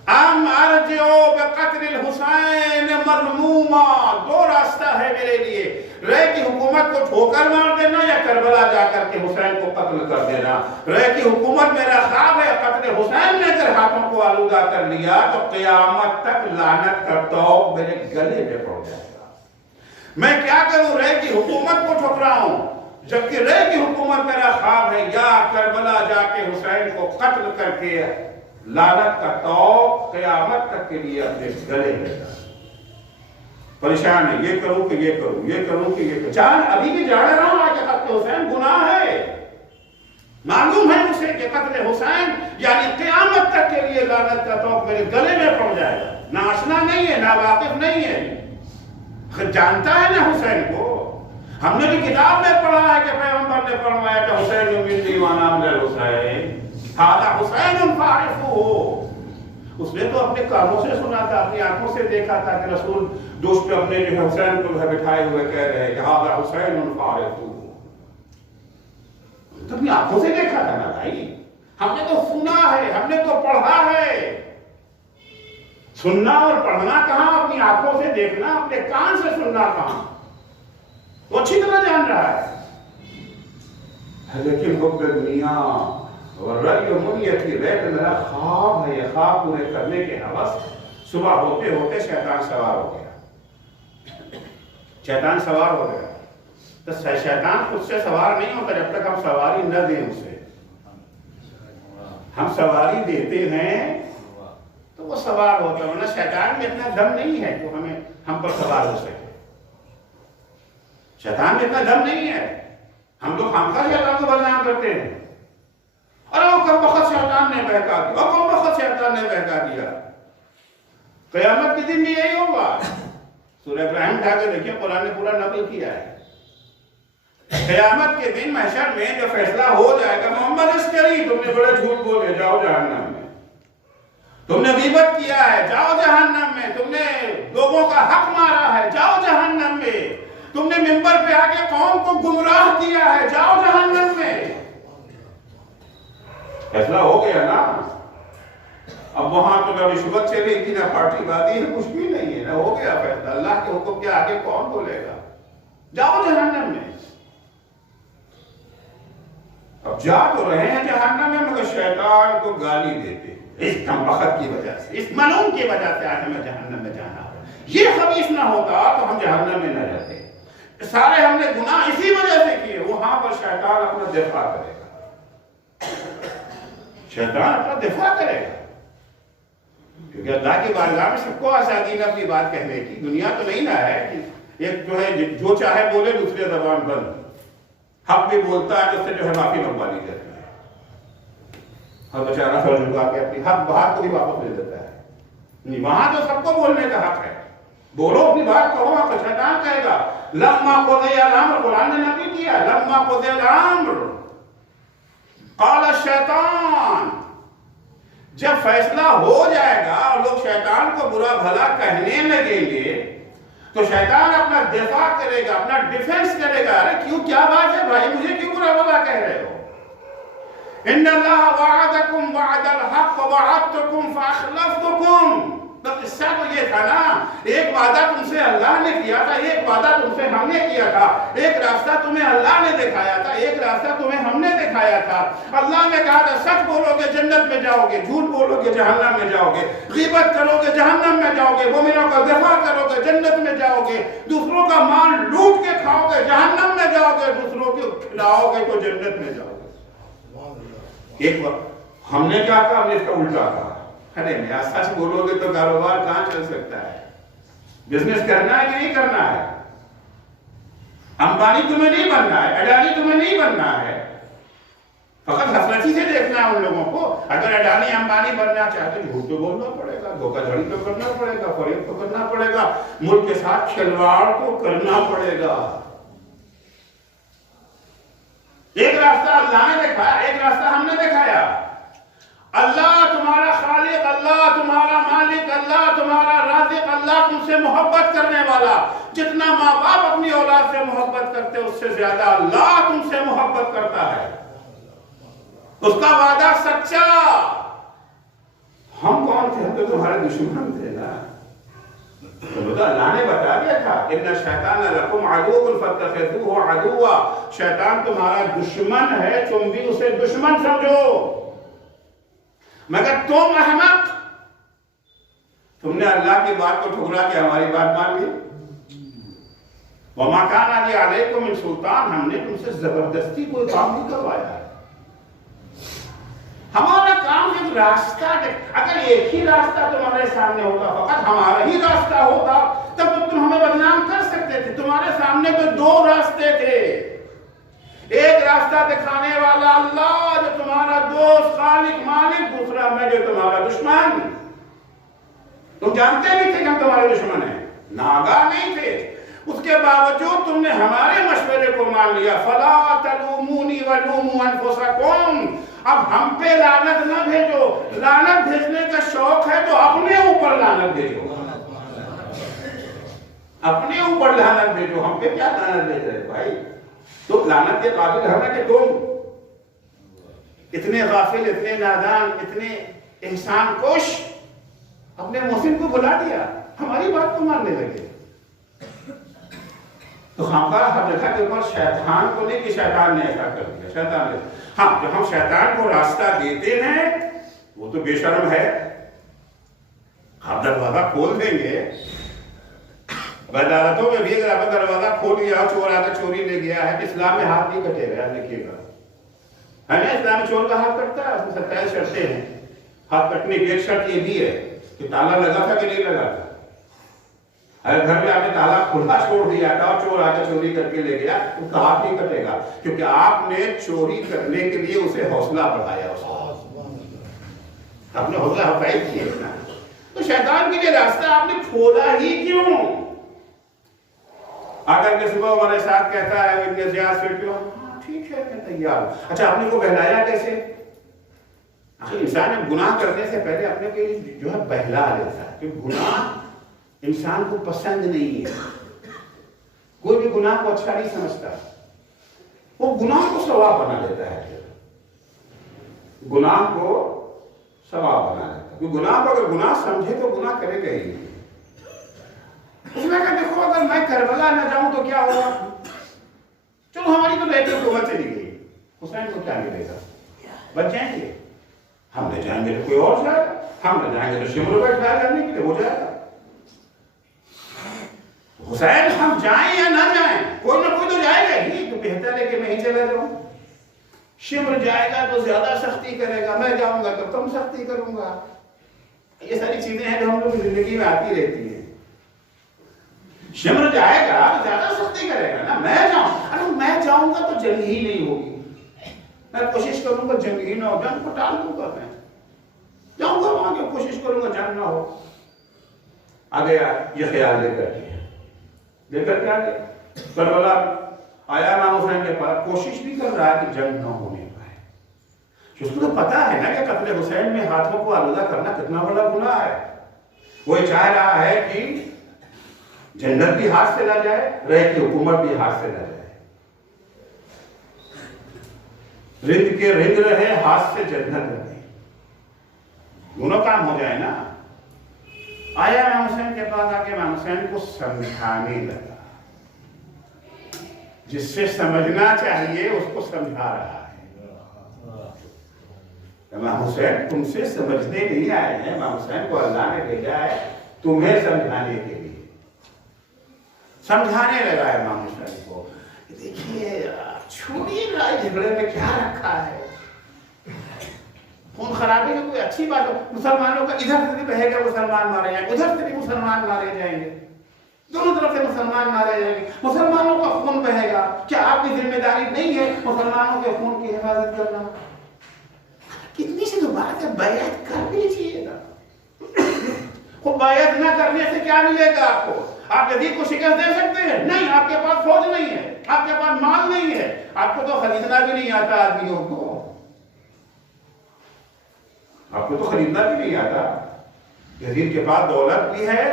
ام ارجع بقتل الحسین مذموما، دو راستہ ہے میرے لیے، رہ کی حکومت کو ٹھوکر مار دینا یا کربلا جا کر کے حسین کو قتل کر دینا۔ رہ کی حکومت میرا خواب ہے، قتل حسین نے اگر ہاتھوں کو آلودہ کر لیا تو قیامت تک لعنت کا طوق میرے گلے میں پڑ جائے گا۔ میں کیا کروں؟ رہ کی حکومت کو ٹھکراؤں، جبکہ رہ کی حکومت میرا خواب ہے، یا کربلا جا کے حسین کو قتل کر کے لعنت کا طوق قیامت تک کے لیے اپنے گلے میں ڈالوں۔ پریشان ہے، یہ کروں کہ یہ کروں، یہ کروں کہ یہ کروں۔ جان ابھی بھی جان رہا ہوں کہ قتل حسین گناہ ہے، معلوم ہے اسے کہ قتل حسین یعنی قیامت تک کے لیے لعنت کا طوق میرے گلے میں پڑ جائے گا. نہ آشنا نہیں ہے، نہ واقف نہیں ہے، جانتا ہے نا حسین کو. ہم نے بھی کتاب میں پڑھا ہے کہ پیغمبر نے فرمایا کہ حسین منی وانا من الحسین ھذا حسین فاعرفوہ. اس نے تو اپنے کانوں سے سنا تھا، اپنی آنکھوں سے دیکھا تھا کہ رسول دوست پہ اپنے جو ہے حسین کو بٹھائے ہوئے کہہ رہے ہیں کہ ھذا حسین فاعرفوہ. تو اپنی آنکھوں سے دیکھا تھا نا بھائی. ہم نے تو سنا ہے، ہم نے تو پڑھا ہے. سننا اور پڑھنا کہاں، اپنی آنکھوں سے دیکھنا، اپنے کان سے سننا کہاں. وہ اچھی طرح جان رہا ہے. لیکن حب دنیا اور رأی و منیت کی ریت میرا خواب ہے، یہ خواب پورے کرنے کے حوث. صبح ہوتے ہوتے شیطان سوار ہو گیا. شیطان سوار ہو گیا تو شیطان خود سے سوار نہیں ہوتا جب تک ہم سواری نہ دیں اسے. ہم سواری دیتے ہیں تو وہ سوار ہوتا ہے، ورنہ شیطان میں اتنا دم نہیں ہے کہ ہم پر سوار ہو سکے. شیطان میں اتنا دم نہیں ہے. ہم لوگ خامخواہ شیطان کو بدنام کرتے ہیں. ارے وہ کم بخت شیطان نے بہکا دیا، وہ کم بخت شیطان نے بہکا دیا. قیامت کے دن بھی یہی ہوگا. سورہ ابراہیم اٹھا کے دیکھیے، قرآن نے پورا نقل کیا ہے. قیامت کے دن محشر میں جو فیصلہ ہو جائے گا، محمد عسکری تم نے بڑے جھوٹ بولے، جاؤ جہنم میں. تم نے غیبت کیا ہے، جاؤ جہنم میں. تم نے لوگوں کا حق مارا ہے، جاؤ جہنم میں. تم نے منبر پہ آ کے قوم کو گمراہ کیا ہے، جاؤ جہنم میں. فیصلہ ہو گیا نا. اب وہاں تو نہ رشوت چلے گی، نہ پارٹی بازی ہے، کچھ بھی نہیں ہے. نہ ہو گیا فیصلہ. اللہ کے حکم کے آگے کون بولے گا؟ جاؤ جہنم میں. اب جا تو رہے ہیں جہنم میں، مگر شیطان کو گالی دیتے اس کم بخت کی وجہ سے، اس ملعون کی وجہ سے آج ہمیں جہنم میں جانا. یہ خبیث نہ ہوتا تو ہم جہنم میں نہ جاتے. سارے ہم نے گناہ اسی وجہ سے کیے. وہاں پر شیطان اپنا دفاع کرے گا. شیطان اپنا دفاع کرے گا، کیونکہ اللہ کی بارگاہ میں سب کو آزادی ہے اپنی بات کہنے کی. دنیا تو نہیں نہ ہے کہ ایک جو ہے جو چاہے بولے، دوسرے زبان بند. حق بھی بولتا ہے، جس سے جو ہے معافی منگوا لی جاتی ہے. ہر بیچارہ سر جھکا کے اپنی حق بات کو بھی واپس لے دیتا ہے. نہیں، وہاں تو سب کو بولنے کا حق ہے. بولو اپنی بات کہو. آپ شیطان کہے گا لما قضی الامر. قرآن نے نقل کیا لما قضی الامر قال الشیطان. جب فیصلہ ہو جائے گا اور لوگ شیطان کو برا بھلا کہنے لگیں گے تو شیطان اپنا دفاع کرے گا، اپنا ڈیفنس کرے گا. ارے کیوں، کیا بات ہے بھائی، مجھے کیوں برا بھلا کہہ رہے ہو؟ ان اللہ وعدکم وعد الحق ووعدتکم فاخلفتکم. قصہ تو یہ تھا نا، ایک وعدہ تم سے اللہ نے کیا تھا، ایک وعدہ تم سے ہم نے کیا تھا. ایک راستہ تمہیں اللہ نے دکھایا تھا، ایک راستہ تمہیں ہم نے دکھایا تھا. اللہ نے کہا تھا سچ بولو گے جنت میں جاؤ گے، جھوٹ بولو گے جہنم میں جاؤ گے. غیبت کرو گے جہنم میں جاؤ گے، مومنوں کا دفاع کرو گے جنت میں جاؤ گے. دوسروں کا مال لوٹ کے کھاؤ گے جہنم میں جاؤ گے، دوسروں کو کھلاؤ گے تو جنت میں جاؤ گے. ایک وقت ہم نے کیا کہا، ہم نے اس کا الٹا کہا. ارے میاں سچ بولو گے تو کاروبار کہاں چل سکتا ہے؟ بزنس کرنا ہے کہ نہیں کرنا ہے؟ امبانی تمہیں نہیں بننا ہے، اڈانی تمہیں نہیں بننا ہے. فقط حسرتی سے دیکھنا ہے ان لوگوں کو. اگر اڈانی امبانی بننا چاہتے جھوٹ تو بولنا پڑے گا، دھوکہ دھڑی تو کرنا پڑے گا، فریب تو کرنا پڑے گا، ملک کے ساتھ کھلواڑ تو کرنا پڑے گا. ایک راستہ اللہ نے دکھایا، ایک راستہ ہم نے دکھایا. اللہ تمہارا خالق، اللہ تمہارا مالک، اللہ تمہارا رازق، اللہ تم سے محبت کرنے والا. جتنا ماں باپ اپنی اولاد سے محبت کرتے اس سے زیادہ اللہ تم سے محبت کرتا ہے. اس کا وعدہ سچا. ہم کون تھے؟ ہم تو تمہارے دشمن تھے نا. تو اللہ نے بتا دیا تھا ان الشیطان لکم عدو فاتخذوه عدوا. شیطان تمہارا دشمن ہے، تم بھی اسے دشمن سمجھو. مگر تم احمق، تم نے اللہ کی بات کو ٹھکرا کے ہماری بات مان لی. وما کان علی علیکم من سلطان. ہم نے تم سے زبردستی کوئی کام نہیں کروایا ہے. ہمارا کام ایک راستہ، اگر ایک ہی راستہ تمہارے سامنے ہوتا، فقط ہمارا ہی راستہ ہوتا، تب تو تم ہمیں بدنام کر سکتے تھے. تمہارے سامنے تو دو راستے تھے. ایک راستہ دکھانے والا اللہ جو تمہارا دوست خالق مالک، تھا میں جو تمہارا دشمن. تم جانتے بھی تھے کہ ہم تمہارے دشمن ہیں, ناگاہ نہیں تھے, اس کے باوجود تم نے ہمارے مشورے کو مان لیا. فلا تلومونی ولوموا انفسکم, اب ہم پہ لعنت نہ بھیجو. لعنت بھیجنے کا شوق ہے تو اپنے اوپر لعنت بھیجو, اپنے اوپر لعنت بھیجو. ہم پہ کیا لعنت بھیج رہے بھائی؟ تو لعنت کے قابل ہے نا کہ تم اتنے غافل, اتنے نادان, اتنے احسان کوش, اپنے محسن کو بلا دیا, ہماری بات کو ماننے لگے. تو خامخواہ ہر جگہ کے اوپر شیطان کو نہیں کہ شیطان نے ایسا کر دیا, شیطان نے. ہاں جب ہم شیطان کو راستہ دیتے ہیں وہ تو بے شرم ہے. آپ دروازہ کھول دیں گے, عدالتوں میں بھی اگر آپ دروازہ کھول دیا, چور آ کر چوری لے گیا ہے, اسلام میں ہاتھ نہیں کٹے گا, دیکھیے گا ہے نا. اسلام میں چور کا ہاتھ کٹتا ہے, اس میں 27 شرطیں ہیں. ہاتھ کٹنے کی ایک شرط یہ بھی ہے کہ تالا لگا تھا کہ نہیں لگا تھا. اگر گھر میں آپ نے تالا کھلا چھوڑ دیا تھا اور چور آ کر چوری کر کے لے گیا, اس کا ہاتھ نہیں کٹے گا, کیونکہ آپ نے چوری کرنے کے لیے اسے حوصلہ بڑھایا. آپ نے حوصلہ افزائی کی ہے. تو شیطان کے لیے راستہ آپ نے کھولا ہی کیوں؟ آ کر کے صبح ہمارے ساتھ کہتا ہے ابن زیاد سے کیوں, ٹھیک ہے میں تیار ہوں. اچھا آپ نے کو بہلایا کیسے؟ انسان گناہ کرنے سے پہلے اپنے کو جو ہے بہلا لیتا ہے, کہ گناہ انسان کو پسند نہیں ہے. کوئی بھی گناہ کو اچھا نہیں سمجھتا, وہ گناہ کو ثواب بنا لیتا ہے. گناہ کو ثواب بنا لیتا ہے. گناہ کو اگر گناہ سمجھے تو گناہ کرے گا ہی. اس میں کہا دیکھو اگر میں کربلا نہ جاؤں تو کیا ہوگا؟ چلو ہماری تو لہتی حکومت چلی گئی, حسین کو کیا ملے گا؟ بچ جائیں گے. ہم نہ جائیں گے تو کوئی اور جائے گا, ہم نہ جائیں گے تو شمر پر ٹرائی کرنے کے لیے ہو جائے گا. حسین ہم جائیں یا نہ جائیں, کوئی نہ کوئی تو جائے گا ہی. تو بہتر ہے کہ میں ہی چلا جاؤں. شمر جائے گا تو زیادہ سختی کرے گا, میں جاؤں گا تو کم سختی کروں گا. یہ ساری چیزیں ہیں جو ہم لوگ کی زندگی میں آتی رہتی ہیں. شمر جائے گا تو زیادہ سختی کرے گا نا, میں جاؤں, ارے میں جاؤں گا تو جنگ ہی نہیں ہوگی. میں کوشش کروں گا جنگ ہی نہ ہو, جنگ کو ٹال دوں گا. میں جاؤں گا وہاں کی کوشش کروں گا جنگ نہ ہو. آگے یہ خیال لے کر کے آگے کربلا آیا امام حسین کے پاس, کوشش بھی کر رہا ہے کہ جنگ نہ ہونے پائے. اس کو تو پتا ہے نا کہ قتل حسین میں ہاتھوں کو آلودہ کرنا کتنا بڑا گناہ ہے. وہ چاہ رہا ہے کہ جنت بھی ہاتھ سے نہ جائے, رہ کی حکومت بھی ہاتھ سے نہ جائے. رند کے رند رہے, ہاتھ سے جنت رہے, دونوں کام ہو جائے نا. آیا امام حسین کے پاس, آ کے امام حسین کو سمجھانے لگا. جس سے سمجھنا چاہیے اس کو سمجھا رہا ہے. امام حسین تم سے سمجھنے نہیں آئے ہیں, امام حسین کو اللہ نے بھیجا ہے تمہیں سمجھانے کے لیے. سمجھانے لگا ہے امام حسین کو. دیکھیے چھوڑیے لڑائی جھگڑے میں کیا رکھا ہے, خون خرابی کی کوئی اچھی بات ہو. مسلمانوں کا ادھر سے بھی بہے گا مسلمان مارے جائیں گے, ادھر سے بھی مسلمان مارے جائیں گے, دونوں طرف سے مسلمان مارے جائیں گے. مسلمانوں کا خون بہے گا, کیا آپ کی ذمہ داری نہیں ہے مسلمانوں کے خون کی حفاظت کرنا؟ کتنی سی تو بات ہے, بیعت کر لیجیے گا. وہ بیعت نہ کرنے سے کیا ملے گا آپ کو؟ آپ یزید کو شکست دے سکتے ہیں؟ نہیں. آپ کے پاس فوج نہیں ہے, آپ کے پاس مال نہیں ہے, آپ کو تو خریدنا بھی نہیں آتا آدمیوں کو, آپ کو تو خریدنا بھی نہیں آتا. یزید کے پاس دولت بھی ہے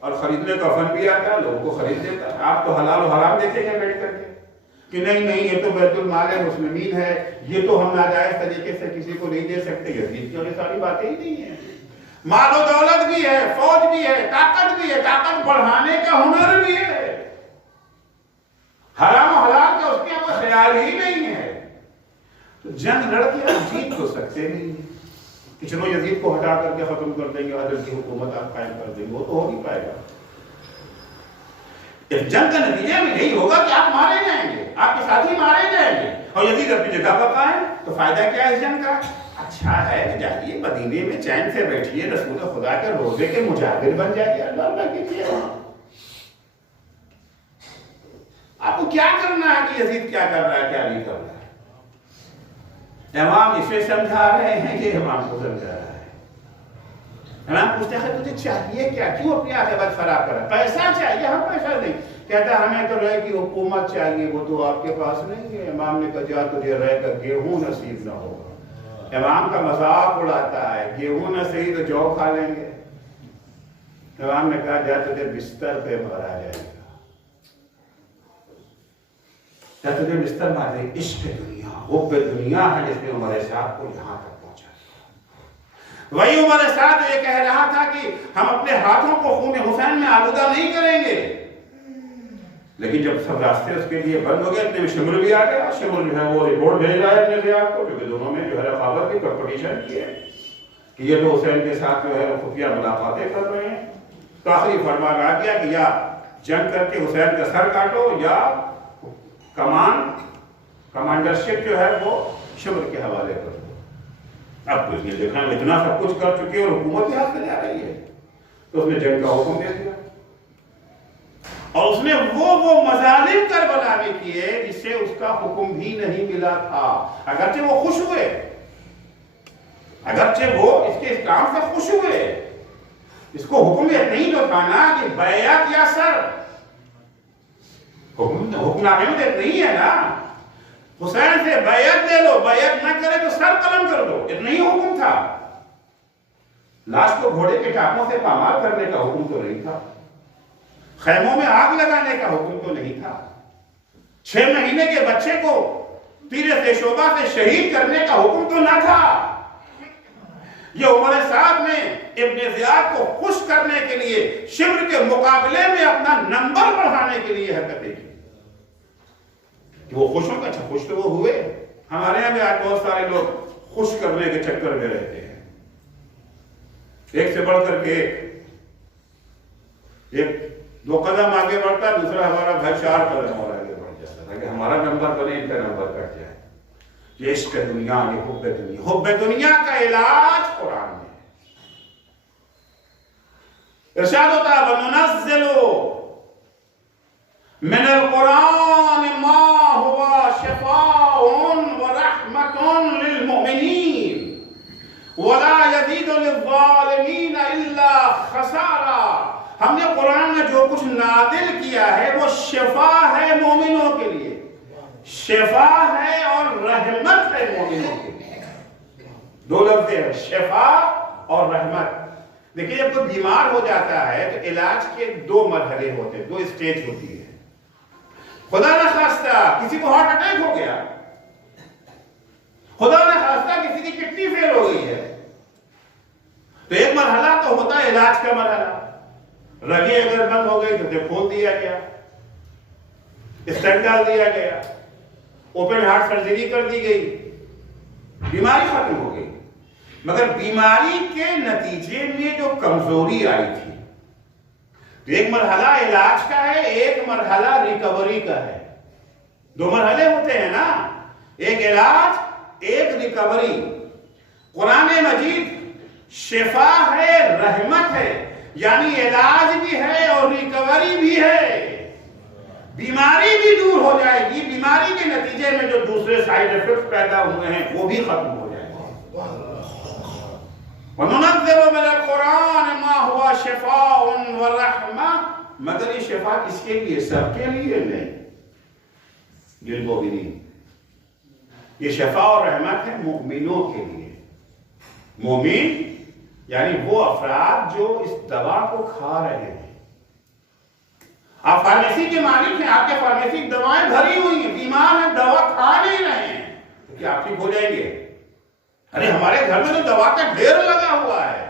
اور خریدنے کا فن بھی آتا ہے, لوگوں کو خرید دیتا ہے. آپ تو حلال و حرام دیکھیں گے بیٹھ کر کے کہ نہیں یہ تو بیت المال مسلمین ہے, یہ تو ہم ناجائز طریقے سے کسی کو نہیں دے سکتے. یزید کی ساری باتیں ہی نہیں ہیں. مال و دولت بھی ہے, فوج بھی ہے, طاقت بھی ہے, طاقت بڑھانے کا ہنر بھی ہے. حرام و حلال کا اس کے کوئی خیال ہی نہیں ہے. تو جنگ لڑ کے آپ جیت تو سکتے نہیں کہ چلو یزید کو ہٹا کر کے ختم کر دیں گے, عدل کی حکومت آپ قائم کر دیں گے, وہ تو ہو نہیں پائے گا. اس جنگ کا نتیجہ میں یہی ہوگا کہ آپ مارے جائیں گے, آپ کے ساتھی مارے جائیں گے, اور یزید اپنی جگہ پر قائم. تو فائدہ کیا ہے اس جنگ کا؟ اچھا ہے کہ جائیے مدینے میں چین سے بیٹھیے, رسول خدا کے روزے کے مجاہد بن جائیے, اللہ کیجیے. آپ کو کیا کرنا ہے کہ یزید کیا کر رہا ہے کیا نہیں کر رہا ہے؟ امام اسے سمجھا رہے ہیں، یہ امام کو سمجھا رہا ہے۔ امام پوچھتے ہیں تجھے چاہیے کیا، کیوں اپنی عاقبت خراب کر رہا ہے؟ پیسہ چاہیے؟ ہم پیسہ نہیں۔ کہتا ہے ہمیں تو رے کی حکومت چاہیے، وہ تو آپ کے پاس نہیں ہے۔ امام نے کہا جا تجھے رے کا گیہوں نصیب نہ ہوگا۔ امام کا مذاق اڑاتا ہے، گیہوں نہ صحیح تو جو کھا لیں گے۔ امام نے کہا جا تجھے بستر پہ مارا جائے گا، جا تجھے بستر مار دے۔ عشق دنیا، حب دنیا ہے جس نے عمر صاحب کو یہاں تک پہنچا۔ وہی عمر صاحب یہ کہہ رہا تھا کہ ہم اپنے ہاتھوں کو خون حسین میں آلودہ نہیں کریں گے، لیکن جب سب راستے اس کے لیے بند ہو گئے، اتنے میں شمر بھی آ گیا۔ شمر جو ہے وہ رپورٹ بھیج رہا ہے اپنے زیاد کو، کیونکہ دونوں میں جو ہے رقابت کی کمپٹیشن کی ہے کہ یہ تو حسین کے ساتھ جو ہے خفیہ ملاقاتیں کر رہے ہیں۔ تو آخری فرمان آ گیا کہ یا جنگ کر کے حسین کا سر کاٹو یا کمانڈرشپ جو ہے وہ شمر کے حوالے کر دو۔ اب تو اس نے دیکھا اتنا سب کچھ کر چکے اور حکومت یہاں سے جا رہی ہے، تو اس نے جنگ کا حکم دے دیا، اور اس نے وہ مظالم کربلا میں کیے جس سے اس کا حکم بھی نہیں ملا تھا۔ اگرچہ وہ خوش ہوئے، اگرچہ وہ اس کے کام سے خوش ہوئے، اس کو حکم یہ نہیں تو تھا نا کہ بیعت یا سر، حکم نامے میں نہیں ہے نا حسین سے بیعت لے لو، بیعت نہ کرے تو سر قلم کر دو، اتنا ہی حکم تھا۔ لاش کو گھوڑے کے ٹانپوں سے پامال کرنے کا حکم تو نہیں تھا، خیموں میں آگ لگانے کا حکم تو نہیں تھا، 6 مہینے کے بچے کو تیر شعبہ سے شہید کرنے کا حکم تو نہ تھا۔ یہ عمر صاحب نے ابن زیاد کو خوش کرنے کے لیے شمر کے مقابلے میں اپنا نمبر بڑھانے کے لیے حرکتیں کی۔ وہ خوش ہوں گے، اچھا خوش تو وہ ہوئے۔ ہمارے یہاں بھی آج بہت سارے لوگ خوش کرنے کے چکر میں رہتے ہیں، ایک سے بڑھ کر کے ایک 2 قدم آگے بڑھتا، دوسرا ہمارا بھائی 4 قدم اور آگے بڑھ جاتا تاکہ ہمارا نمبر بنے، ان کا نمبر کٹ جائے۔ یہ عشق دنیا، یہ حب دنیا۔ حب دنیا کا علاج قرآن میں ارشاد ہوتا ہے وَنُنَزِّلُ مِنَ الْقُرْآنِ مَا هُوَ شِفَاءٌ وَرَحْمَةٌ لِلْمُؤْمِنِينَ وَلَا يَزِيدُ لِلظَّالِمِينَ إِلَّا خَسَارًا۔ ہم نے قرآن میں جو کچھ نازل کیا ہے وہ شفا ہے مومنوں کے لیے، شفا ہے اور رحمت ہے مومنوں کے لیے۔ 2 لفظ ہیں، شفا اور رحمت۔ دیکھیں جب کوئی بیمار ہو جاتا ہے تو علاج کے 2 مرحلے ہوتے ہیں، 2 اسٹیج ہوتی ہے۔ خدا نہ خواستہ کسی کو ہارٹ اٹیک ہو گیا، خدا نہ خواستہ کسی کی کڈنی فیل ہو گئی ہے، تو ایک مرحلہ تو ہوتا ہے علاج کا مرحلہ، رگیں اگر بند ہو گئی تو اسے کھول دیا گیا، اسٹنٹ ڈال دیا گیا، اوپن ہارٹ سرجری کر دی گئی، بیماری ختم ہو گئی۔ مگر بیماری کے نتیجے میں جو کمزوری آئی تھی، تو ایک مرحلہ علاج کا ہے، ایک مرحلہ ریکوری کا ہے۔ 2 مرحلے ہوتے ہیں نا، ایک علاج ایک ریکوری۔ قرآن مجید شفا ہے، رحمت ہے، یعنی علاج بھی ہے اور ریکوری بھی ہے۔ بیماری بھی دور ہو جائے گی، بیماری کے نتیجے میں جو دوسرے سائیڈ ایفیکٹس پیدا ہوئے ہیں وہ بھی ختم ہو جائیں گے۔ وَنُنَزِّلُ مِنَ الْقُرْآنِ مَا هُوَ شِفَاءٌ وَرَحْمَةٌ، مگر یہ شفا کس کے لیے؟ سب کے لیے نہیں، للمؤمنین۔ یہ شفا اور رحمت ہے مؤمنوں کے لیے۔ مومن یعنی وہ افراد جو اس دوا کو کھا رہے ہیں۔ آپ فارمیسی کے مالک ہیں، آپ کے فارمیسی دوائیں بھری ہوئی ہیں، بیمار ہیں، دوا کھا نہیں رہے ہیں، تو کیا آپ ٹھیک ہو جائیں گے؟ ارے ہمارے گھر میں تو دوا کا ڈھیر لگا ہوا ہے،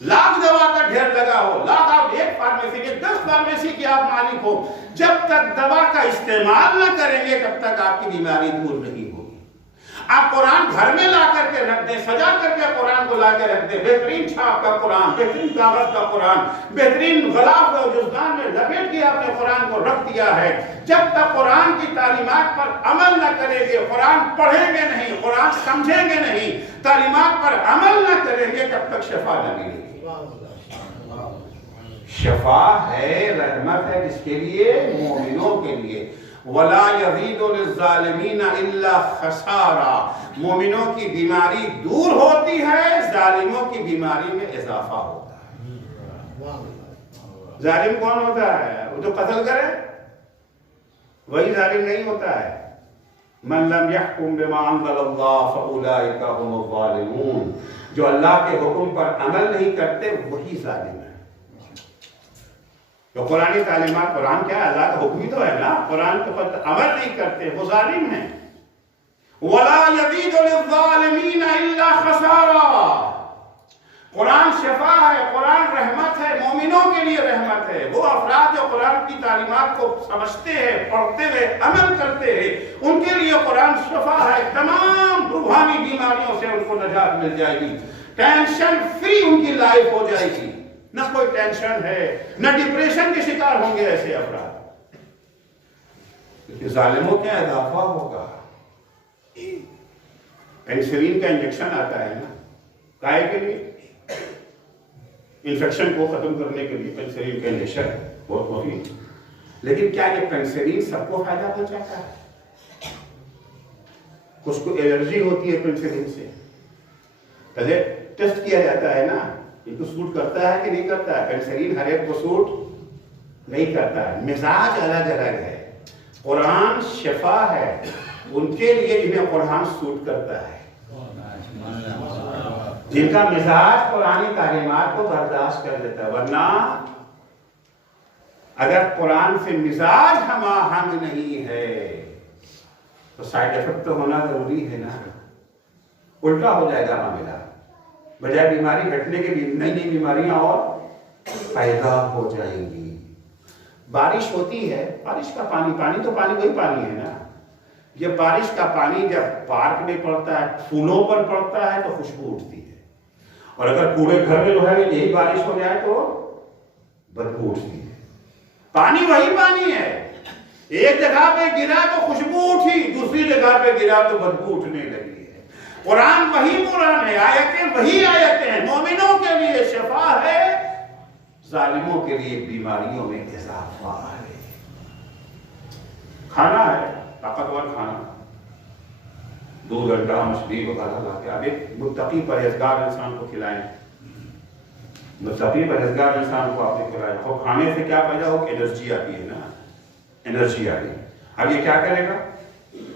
لاکھ دوا کا ڈھیر لگا ہو، لاکھ آپ ایک فارمیسی کے 10 فارمیسی کے آپ مالک ہو، جب تک دوا کا استعمال نہ کریں گے تب تک آپ کی بیماری دور نہیں ہوگی۔ آپ قرآن گھر میں لا کر کے رکھ دیں، سجا کر کے قرآن کو لا کے رکھ دیں، بہترین چھاپ کا قرآن، بہترین کاغذ کا قرآن، بہترین غلاف اور جزدان میں لپیٹ کے آپ نے قرآن کو رکھ دیا ہے، جب تک قرآن کی تعلیمات پر عمل نہ کریں گے، قرآن پڑھیں گے نہیں، قرآن سمجھیں گے نہیں، تعلیمات پر عمل نہ کریں گے، تب تک شفا نہ ملے گی۔ شفا ہے، رحمت ہے، جس کے لیے؟ مومنوں کے لیے۔ وَلَا يَزِيدُ لِلظَّالِمِينَ إِلَّا خَسَارًا، مومنوں کی بیماری دور ہوتی ہے، ظالموں کی بیماری میں اضافہ ہوتا ہے۔ ظالم کون ہوتا ہے؟ وہ جو قتل کرے، وہی ظالم نہیں ہوتا ہے۔ من لم يحكم بما انزل الله فاولئك هم الظالمون، جو اللہ کے حکم پر عمل نہیں کرتے وہی ظالم ہے۔ تو قرآنی تعلیمات، قرآن کیا ہے؟ اللہ کا حکم ہی تو ہے نا، قرآن کے پر عمل نہیں کرتے وہ ظالم ہیں۔ وَلَا يَزِيدُ لِلظَّالِمِينَ إِلَّا خَسَارًا، قرآن شفا ہے، قرآن رحمت ہے، مومنوں کے لیے رحمت ہے۔ وہ افراد جو قرآن کی تعلیمات کو سمجھتے ہیں، پڑھتے ہوئے عمل کرتے ہیں، ان کے لیے قرآن شفا ہے، تمام روحانی بیماریوں سے ان کو نجات مل جائے گی، ٹینشن فری ان کی لائف ہو جائے گی، نہ کوئی ٹینشن ہے، نہ ڈپریشن کے شکار ہوں گے ایسے افراد۔ کیونکہ ظالموں کا اضافہ ہوگا۔ پینسلین کا انجیکشن آتا ہے نا، کائے کے لیے؟ انفیکشن کو ختم کرنے کے لیے پینسلین کا انجیکشن بہت مفید، لیکن کیا یہ پینسلین سب کو فائدہ پہنچاتا ہے؟ کچھ کو الرجی ہوتی ہے پینسلین سے، پہلے ٹیسٹ کیا جاتا ہے نا، ان کو سوٹ کرتا ہے کہ نہیں کرتا ہے؟ پینسلین ہر ایک کو سوٹ نہیں کرتا ہے، مزاج الگ الگ ہے۔ قرآن شفا ہے ان کے لیے جنہیں قرآن سوٹ کرتا ہے، جن کا مزاج قرآنی تعلیمات کو برداشت کر لیتا ہے۔ ورنہ اگر قرآن سے مزاج ہم آہنگ نہیں ہے تو سائیڈ افیکٹ تو ہونا ضروری ہے نا، الٹا ہو جائے گا معاملہ، بجائے بیماری گھٹنے کے لیے نئی نئی بیماریاں اور پیدا ہو جائیں گی۔ بارش ہوتی ہے، بارش کا پانی تو پانی وہی پانی ہے نا، یہ بارش کا پانی جب پارک میں پڑتا ہے، پھولوں پر پڑتا ہے تو خوشبو اٹھتی ہے، اور اگر پورے گھر میں جو ہے یہی بارش ہو جائے تو بدبو اٹھتی ہے۔ پانی وہی پانی ہے، ایک جگہ پہ گرا تو خوشبو اٹھی، دوسری جگہ پہ گرا تو بدبو اٹھنے لگی ہے۔ قرآن وہی قرآن ہے، آیتیں وہی آیتیں ہیں، مومنوں کے لیے شفا ہے، ظالموں کے لیے بیماریوں میں اضافہ ہے۔ کھانا ہے طاقتور کھانا، دودھ انڈا مچھلی وغیرہ لا کے آپ ایک متقی پرہیزگار انسان کو کھلائیں، متقی پرہیزگار انسان کو آپ نے کھلائیں، تو کھانے سے کیا پیدا ہو؟ انرجی آتی ہے نا، انرجی آتی ہے۔ اب یہ کیا کرے گا؟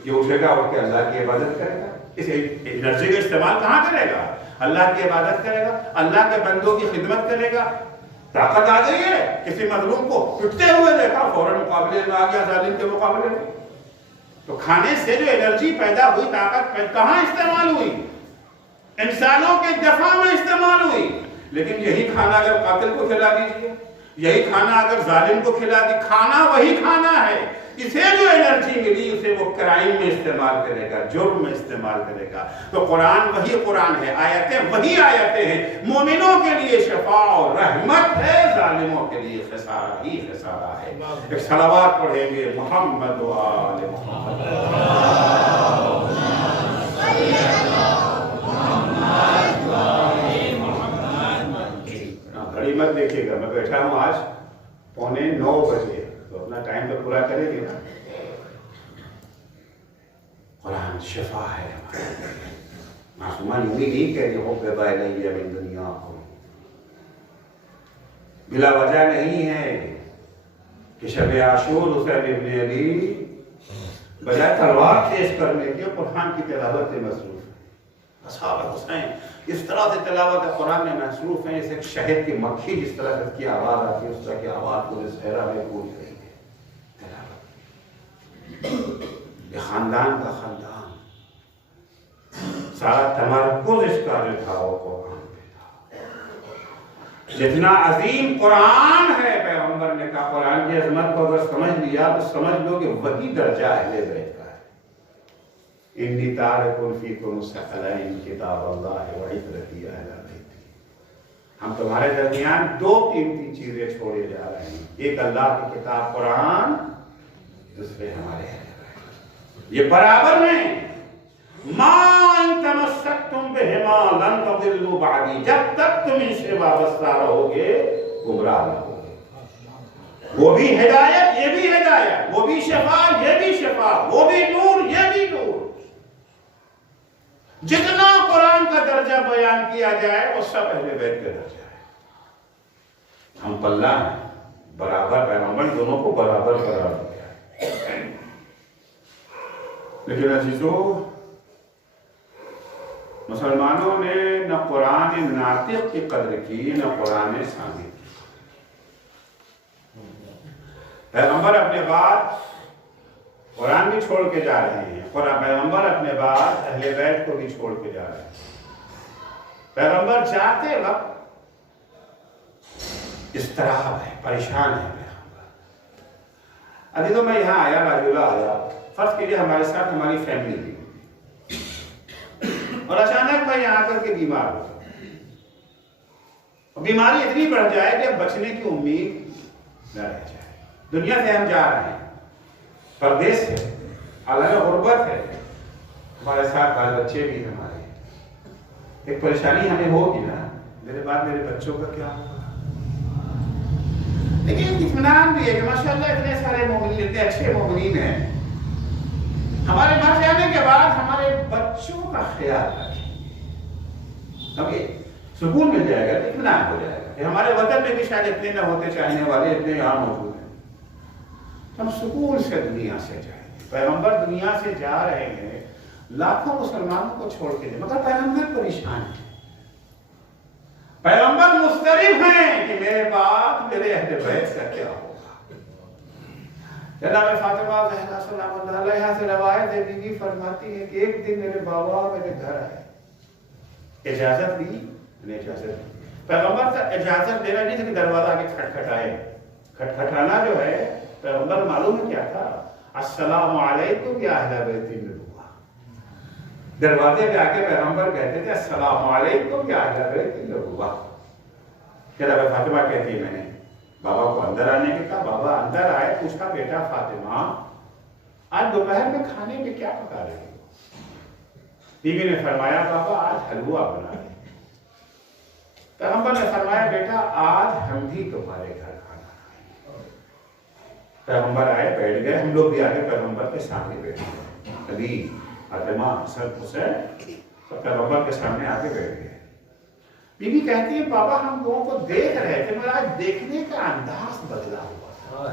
یہ اٹھے گا اور اللہ کی عبادت کرے گا۔ اس انرجی کا استعمال کہاں کرے گا؟ اللہ کی عبادت کرے گا، اللہ کے بندوں کی خدمت کرے گا۔ طاقت آ گئی ہے، کسی مظلوم کو پٹتے ہوئے دیکھا، فوراً مقابلے میں آ گیا ظالم کے مقابلے میں۔ تو کھانے سے جو انرجی پیدا ہوئی، طاقت کہاں استعمال ہوئی؟ انسانوں کے دفاع میں استعمال ہوئی۔ لیکن یہی کھانا اگر قاتل کو کھلا دیجیے، یہی کھانا اگر ظالم کو کھلا دی، کھانا وہی کھانا ہے، اسے جو انرجی ملی اسے وہ کرائم میں استعمال کرے گا، جرم میں استعمال کرے گا۔ تو قرآن وہی قرآن ہے، آیتیں وہی آیتیں ہیں، مومنوں کے لیے شفا اور رحمت ہے، ظالموں کے لیے خسارہ ہی خسارہ ہے۔ ایک صلوات پڑھیں گے، محمد و آل محمد۔ گھڑی مت دیکھیے گا، میں بیٹھا ہوں آج 8:45 بجے، تو اپنا ٹائم تو پورا کریں گے نا۔ قرآن شفا ہے ہمارے، معصومان یوں ہی نہیں کہہ رہے ہو کہ بائے نہیں من دنیا کو، بلا وجہ نہیں ہے کہ شب عاشور حسین ابن علی بجائے تلوار تیز کرنے کے قرآن کی تلاوت میں مصروف ہے۔ اصحاب حسین اس طرح سے تلاوت قرآن میں مصروف ہیں، جیسے ایک شہد کی مکھی جس طرح سے کی آواز آتی ہے، اس طرح کی آواز پورے صحرا میں گونج رہی ہے۔ تلاوت، یہ خاندان کا خاندان، سارا تمرکز اس کا جو تھا وہ قرآن پہ تھا۔ جتنا عظیم قرآن ہے، پیغمبر نے کہا قرآن کی عظمت کو اگر سمجھ لیا تو سمجھ لو کہ وہی درجہ اہل بیت کا ہے۔ انی تارک فیکم الثقلین کتاب اللہ و عترتی اہل بیتی، ہم تمہارے درمیان 2 قیمتی چیزیں چھوڑے جا رہے ہیں، ایک اللہ کی کتاب قرآن، دوسرے ہمارے اہل بیت۔ یہ برابر میں ما ان تمسکتم بہما لن تضلوا بعدی، جب تک تم ان سے وابستہ رہو گے گمراہ نہ ہوگے۔ وہ بھی ہدایت یہ بھی ہدایت، وہ بھی شفا یہ بھی شفا، وہ بھی نور یہ بھی نور۔ جتنا قرآن کا درجہ بیان کیا جائے وہ سب اہل بیت کا درجہ ہے۔ ہم پلہ ہیں، برابر پیغمبر دونوں کو برابر قرار دیا ہے۔ لیکن عزیزو، مسلمانوں نے نہ قرآن ناطق کی قدر کی نہ قرآن سامع کی۔ پیغمبر اپنے بعد قرآن بھی چھوڑ کے جا رہے ہیں، قرآن پیغمبر اپنے بعد اہل بیت کو بھی چھوڑ کے جا رہے ہیں۔ پیغمبر جاتے وقت اضطراب ہے، پریشان ہے پیغمبر۔ عزیزو، میں یہاں آیا، راجولہ آیا، فرض کیجئے ہمارے ساتھ ہماری فیملی تھی، اور اچانک میں یہاں کر کے بیمار ہو گیا، بیماری اتنی بڑھ جائے کہ اب بچنے کی امید نہ رہ جائے۔ دنیا سے ہم جا رہے ہیں، پردیس ہے، عالم غربت ہے، ہمارے ساتھ بال بچے بھی ہمارے، ایک پریشانی ہمیں ہوگی نا، میرے بعد میرے بچوں کا کیا ہوگا؟ لیکن اطمینان بھی ہے کہ ماشاءاللہ اتنے سارے مومنین، اتنے اچھے مومنین ہیں، ہمارے مر جانے کے بعد ہمارے بچوں کا خیال رکھیں، ہمیں سکون مل جائے گا، اطمینان ہو جائے گا کہ ہمارے وطن میں بھی شاید اتنے نہ ہوتے چاہنے والے اتنے یہاں موجود ہیں، ہم سکون سے دنیا سے جائیں گے۔ پیغمبر دنیا سے جا رہے ہیں، لاکھوں مسلمانوں کو چھوڑ کے جائیں، مگر پیغمبر پریشان ہے، پیغمبر مضطرب ہیں کہ میرے بعد میرے اہل بیت کا کیا ہوگا۔ جناب فاطمہ زہرا سلام اللہ علیہا سے روایت ہے، بی بی فرماتی ہے کہ ایک دن میرے بابا میرے گھر آئے، اجازت لی، نے اجازت دی۔ پیغمبر کا اجازت دینا نہیں تھا کہ دروازہ آگے کھٹکھٹائے، کھٹکھٹانا جو ہے پیغمبر معلوم ہے کیا تھا، السلام علیکم یا اہل بیت النبوہ، دروازے پہ آ کے پیغمبر کہتے تھے السلام علیکم یا اہل بیت النبوہ۔ جناب فاطمہ کہتی ہے میں نے بابا کو اندر آنے کے کہا، بابا اندر آئے، پوچھا بیٹا فاطمہ آج دوپہر میں کھانے میں کیا پکا رہے ہو؟ بیوی نے فرمایا بابا آج حلوہ بنا رہے۔ پیغمبر نے فرمایا بیٹا آج ہم بھی تمہارے گھر کھانا کھائیں۔ پیغمبر آئے، بیٹھ گئے، ہم لوگ بھی آگے پیغمبر کے سامنے بیٹھ گئے، علی، فاطمہ، حسن، حسین سب پیغمبر کے سامنے آگے بیٹھ گئے۔ بی بی کہتی ہے بابا ہم لوگوں کو دیکھ رہے تھے مگر آج دیکھنے کا انداز بدلا ہوا،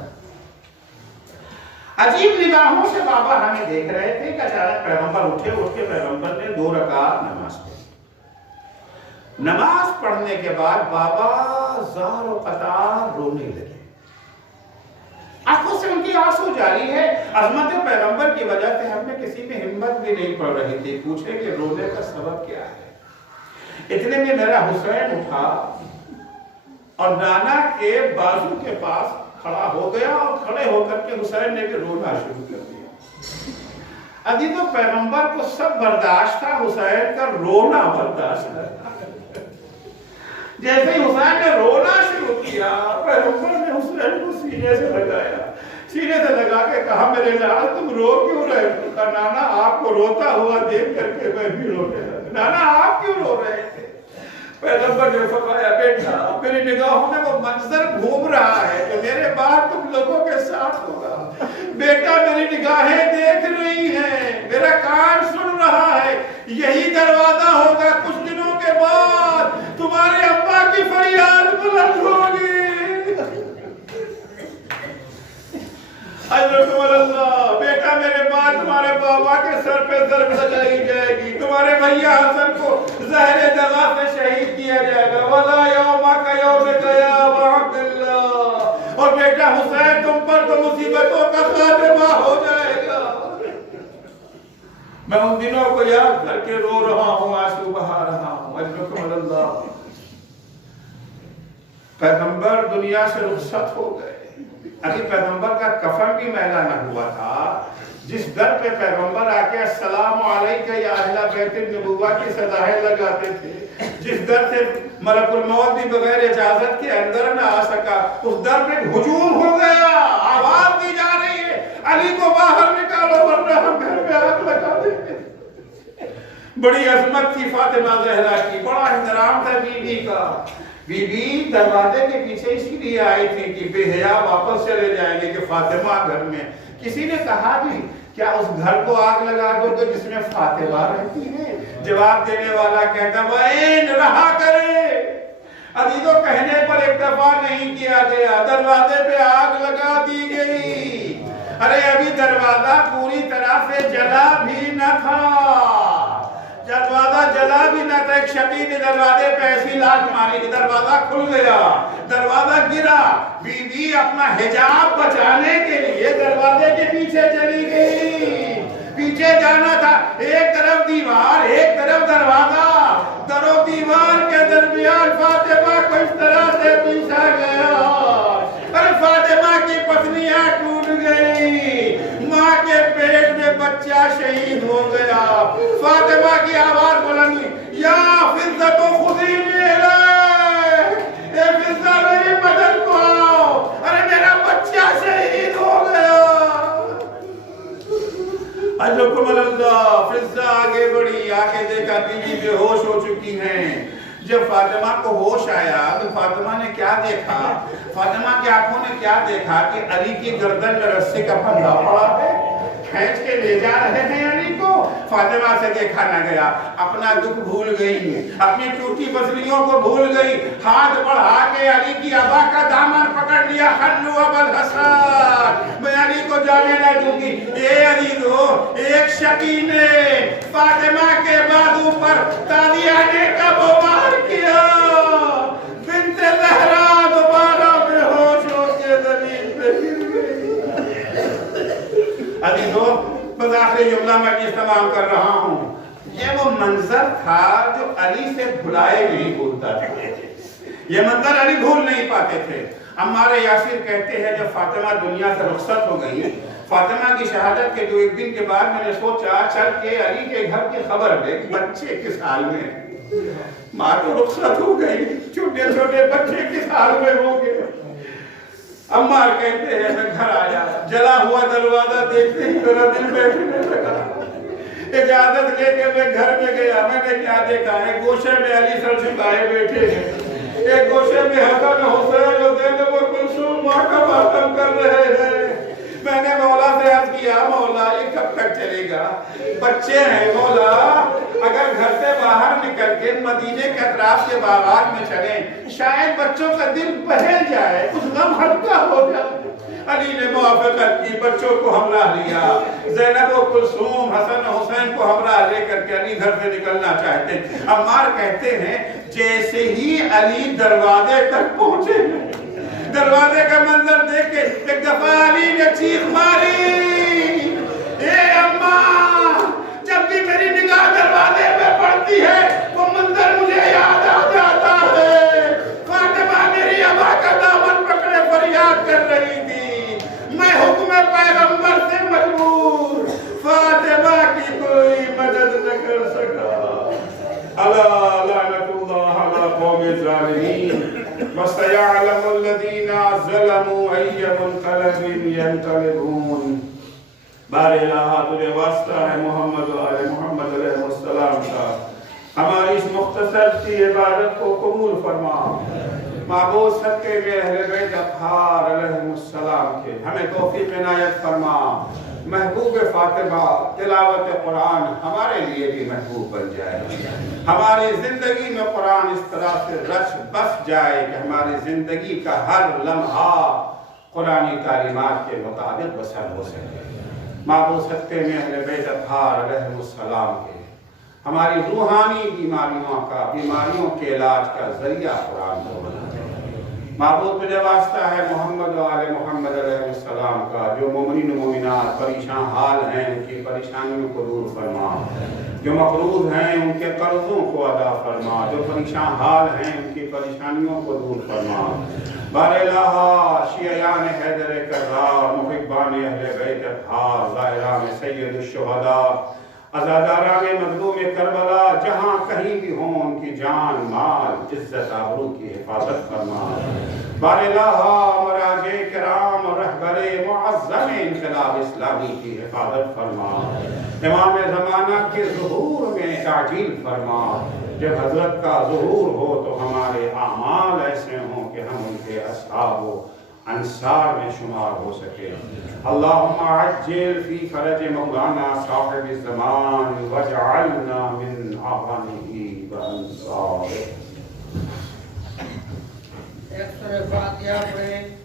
عجیب نگاہوں سے بابا ہمیں دیکھ رہے تھے کہ اچانک پیغمبر اٹھے، اٹھ کے پیغمبر نے 2 رکعت نماز پڑھی۔ نماز پڑھنے کے بعد بابا زار و قطار رونے لگے، آنکھوں سے ان کی آنسو جاری ہے۔ عظمت پیغمبر کی وجہ سے ہم میں کسی میں ہمت بھی نہیں پڑ رہی تھی، پوچھے کہ رونے کا سبب کیا ہے۔ اتنے میں میرا حسین اٹھا اور نانا کے بازو کے پاس کھڑا ہو گیا، اور کھڑے ہو کر کے حسین نے بھی رونا شروع کر دیا۔ عزیزو پیغمبر کو سب برداشت تھا، حسین کا رونا برداشت نہ تھا۔ جیسے ہی حسین نے رونا شروع کیا، پیغمبر نے حسین کو سینے سے لگایا، سینے سے لگا کے کہا میرے لال تم رو کیوں رہے ہو؟ کہا نانا آپ کو روتا ہوا دیکھ کر کے میں بھی رونے لگا۔ نانا آپ کیوں رو رہے تھے؟ پیغمبر نے فرمایا بیٹا میری نگاہوں میں وہ منظر گھوم رہا ہے جو میرے بعد تم لوگوں کے ساتھ ہوگا۔ بیٹا میری نگاہیں دیکھ رہی ہیں، میرا کان سن رہا ہے، یہی دروازہ ہوگا، کچھ دنوں کے بعد تمہارے ابا کی فریاد بلند ہوگی۔ حضرت اللہ بیٹا میرے بعد تمہارے بابا کے سر پہ ضرب لگائی جائے گی، تمہارے بھیا حسن کو زہر دغا سے شہید کیا جائے گا، وَلَا يَوْمَكَ يَوْمِكَ يَا أَبَا عَبْدِ اللَّهِ، اور بیٹا حسین تم پر تو مصیبتوں کا خاتمہ ہو جائے گا۔ میں ان دنوں کو یاد کر کے رو رہا ہوں، آنسو بہا رہا ہوں۔ اجرکم اللہ۔ پیغمبر دنیا سے رخصت ہو گئے، ابھی پیغمبر کا کفن بھی میلا نہ ہوا تھا۔ جس در پہ پیغمبر آ کے السلام علیکم یا اہل بیت النبوہ کی صدایں لگاتے تھے، جس در سے ملک الموت بھی بغیر اجازت کے اندر نہ آ سکا، اس در پہ ہجوم ہو گیا، آواز دی جا رہی ہے علی کو باہر نکالو ورنہ ہم گھر میں آگ لگا دیں گے۔ بڑی عظمت تھی فاطمہ زہرا کی، بڑا احترام تھا بیوی کا بی بی دروازے کے پیچھے اسی لیے آئی تھی کہ بے حیا واپس چلے جائیں گے کہ فاطمہ گھر میں. کسی نے کہا بھی کیا اس گھر کو آگ لگا دو گے جس میں فاطمہ رہتی ہے؟ جواب دینے والا کہتا وَإِن رہا کرے. عزیزوں کہنے پر اکتفا نہیں کیا گیا، دروازے پہ آگ لگا دی گئی. ارے ابھی دروازہ پوری طرح سے جلا بھی نہ تھا، دروازہ جلا بھی نہ تھا. ایک شقی نے دروازے پہ ایسی لاٹ ماری کہ دروازہ کھل گیا، دروازہ گرا. بی بی اپنا حجاب بچانے کے لیے دروازے کے پیچھے چلی گئی. پیچھے جانا تھا، ایک طرف دیوار ایک طرف دروازہ، در و دیوار کے درمیان فاطمہ کو اس طرح سے پیچھا گیا. ارے فاطمہ کی پسلیاں ٹوٹ گئی، ماں کے پیٹ میں بچہ شہید ہو گیا. فاطمہ کی آواز بلند ہوئی، یا فضت خذینی الیک، اے فضہ میری مدد کو آؤ، ارے میرا بچہ شہید ہو گیا. اجرکم اللہ. فضہ آگے بڑھی، آگے دیکھا بی بی بے ہوش ہو چکی ہیں. جب فاطمہ کو ہوش آیا تو فاطمہ نے کیا دیکھا؟ فاطمہ کی آنکھوں نے کیا دیکھا کہ علی کی گردن میں رسی کا پھندا پڑا ہے، کھینچ کے لے جا رہے ہیں علی کو. فاطمہ سے دیکھا نہ گیا، اپنا دکھ بھول گئی، اپنی ٹوٹی پسلیوں کو بھول گئی. ہاتھ بڑھا کے علی کی ابا کا دامن پکڑ لیا. خلو ابا الحسن، میں علی کو جانے نہ دوں گی. اے عزیزو، ایک شقی نے فاطمہ کے بازو پر تازیانے کا بمار کیا. بنت زہرا دوبارہ بے ہوش ہو کے زمین پہ گر گئی. عزیزو، بس آخری جملہ میں اس تمام کر رہا ہوں. یہ وہ منظر تھا جو علی سے بھلائے نہیں بھولتا تھا. یہ منظر علی بھول نہیں پاتے تھے. عمار یاسر کہتے ہیں جب فاطمہ دنیا سے رخصت ہو گئی، فاطمہ کی شہادت کے 2 دن کے بعد میں نے سوچا چل کے علی کے گھر کی خبر لے. بچے کس حال میں؟ ماں تو رخصت ہو گئی، چھوٹے چھوٹے بچے کس حال میں ہوں گے؟ عمار کہتے ہیں میں گھر آیا، جلا ہوا دروازہ دیکھتے ہی میرا دل بیٹھنے لگا. اجازت لے کے میں گھر میں گیا. میں نے کیا دیکھا؟ ایک گوشے میں علی سر جھکائے بیٹھے ہیں، ایک گوشے میں حسن حسین و زینب و کلثوم ماں کا ماتم کر رہے ہیں. میں نے مولا سے عرض کیا مولا یہ کب تک چلے گا؟ بچے ہیں مولا، اگر گھر سے باہر نکل کے مدینے کے اطراف کے باغات میں چلیں شاید بچوں کا دل بہل جائے، کچھ غم ہلکا ہو جائے. علی نے موافقت کی، بچوں کو ہمراہ لیا. زینب و کلثوم حسن و حسین کو ہمراہ لے کر کے علی گھر سے نکلنا چاہتے. عمار کہتے ہیں جیسے ہی علی دروازے تک پہنچے، دروازے کا منظر دیکھ کے ایک دفعہ علی نے چیخ ماری، اے اماں، جب بھی میری نگاہ دروازے پہ پڑتی ہے وہ منظر مجھے یاد آ جاتا ہے. فاطمہ میری ابا کا دامن پکڑے فریاد کر رہی تھی، میں حکم پیغمبر سے مجبور فاطمہ کی کوئی مدد نہ کر سکا. الا لعنت اللہ علی قوم الظالمین وَسَيَعْلَمُ الَّذِينَ ظَلَمُوا أَيَّ مُنْقَلَبٍ يَنْقَلِبُونَ. بار الہ تجھے واسطہ ہے محمد و آل محمد علیہ السلام کا، ہماری اس مختصر سی عبادت کو قبول فرما. معبود صدقے میں اہل بیت اطہار علیہ السلام کے ہمیں توفیق عنایت فرما. محبوب فاطمہ تلاوت قرآن ہمارے لیے بھی محبوب بن جائے، ہماری زندگی میں قرآن اس طرح سے رچ بس جائے کہ ہماری زندگی کا ہر لمحہ قرآنی تعلیمات کے مطابق بسر ہو سکے. معبود صدقے میں اہل بیت اطہار علیہ السلام کے ہماری روحانی بیماریوں کے علاج کا ذریعہ قرآن کو بنا. معبود تجھے واسطہ ہے محمد و آل محمد علیہ السلام کا، جو مومنین و مومنات پریشان حال ہیں ان کی پریشانیوں کو دور فرما، جو مقروض ہیں ان کے قرضوں کو ادا فرما، جو پریشان حال ہیں ان کی پریشانیوں کو دور فرما. بار الہ شیعیان حیدر کرار، محبان اہل بیت اطہار، ظاہران سید الشہداء، عزاداران مظلوم کربلا جہاں کہیں بھی ہوں ان کی جان مال عزت آبرو کی حفاظت فرما بار الہ مراج کرام اور رہبر معظم انقلاب اسلامی کی حفاظت فرما امام زمانہ کے ظہور میں تعجیل فرما جب حضرت کا ظہور ہو تو ہمارے اعمال ایسے ہوں کہ ہم ان کے اصحاب و انصار میں شمار ہو سکے اللہم عجل فی فرج مولانا صاحب الزمان واجعلنا من اعوانہ و انصاره. ایک سورہ فاتحہ پڑھیں.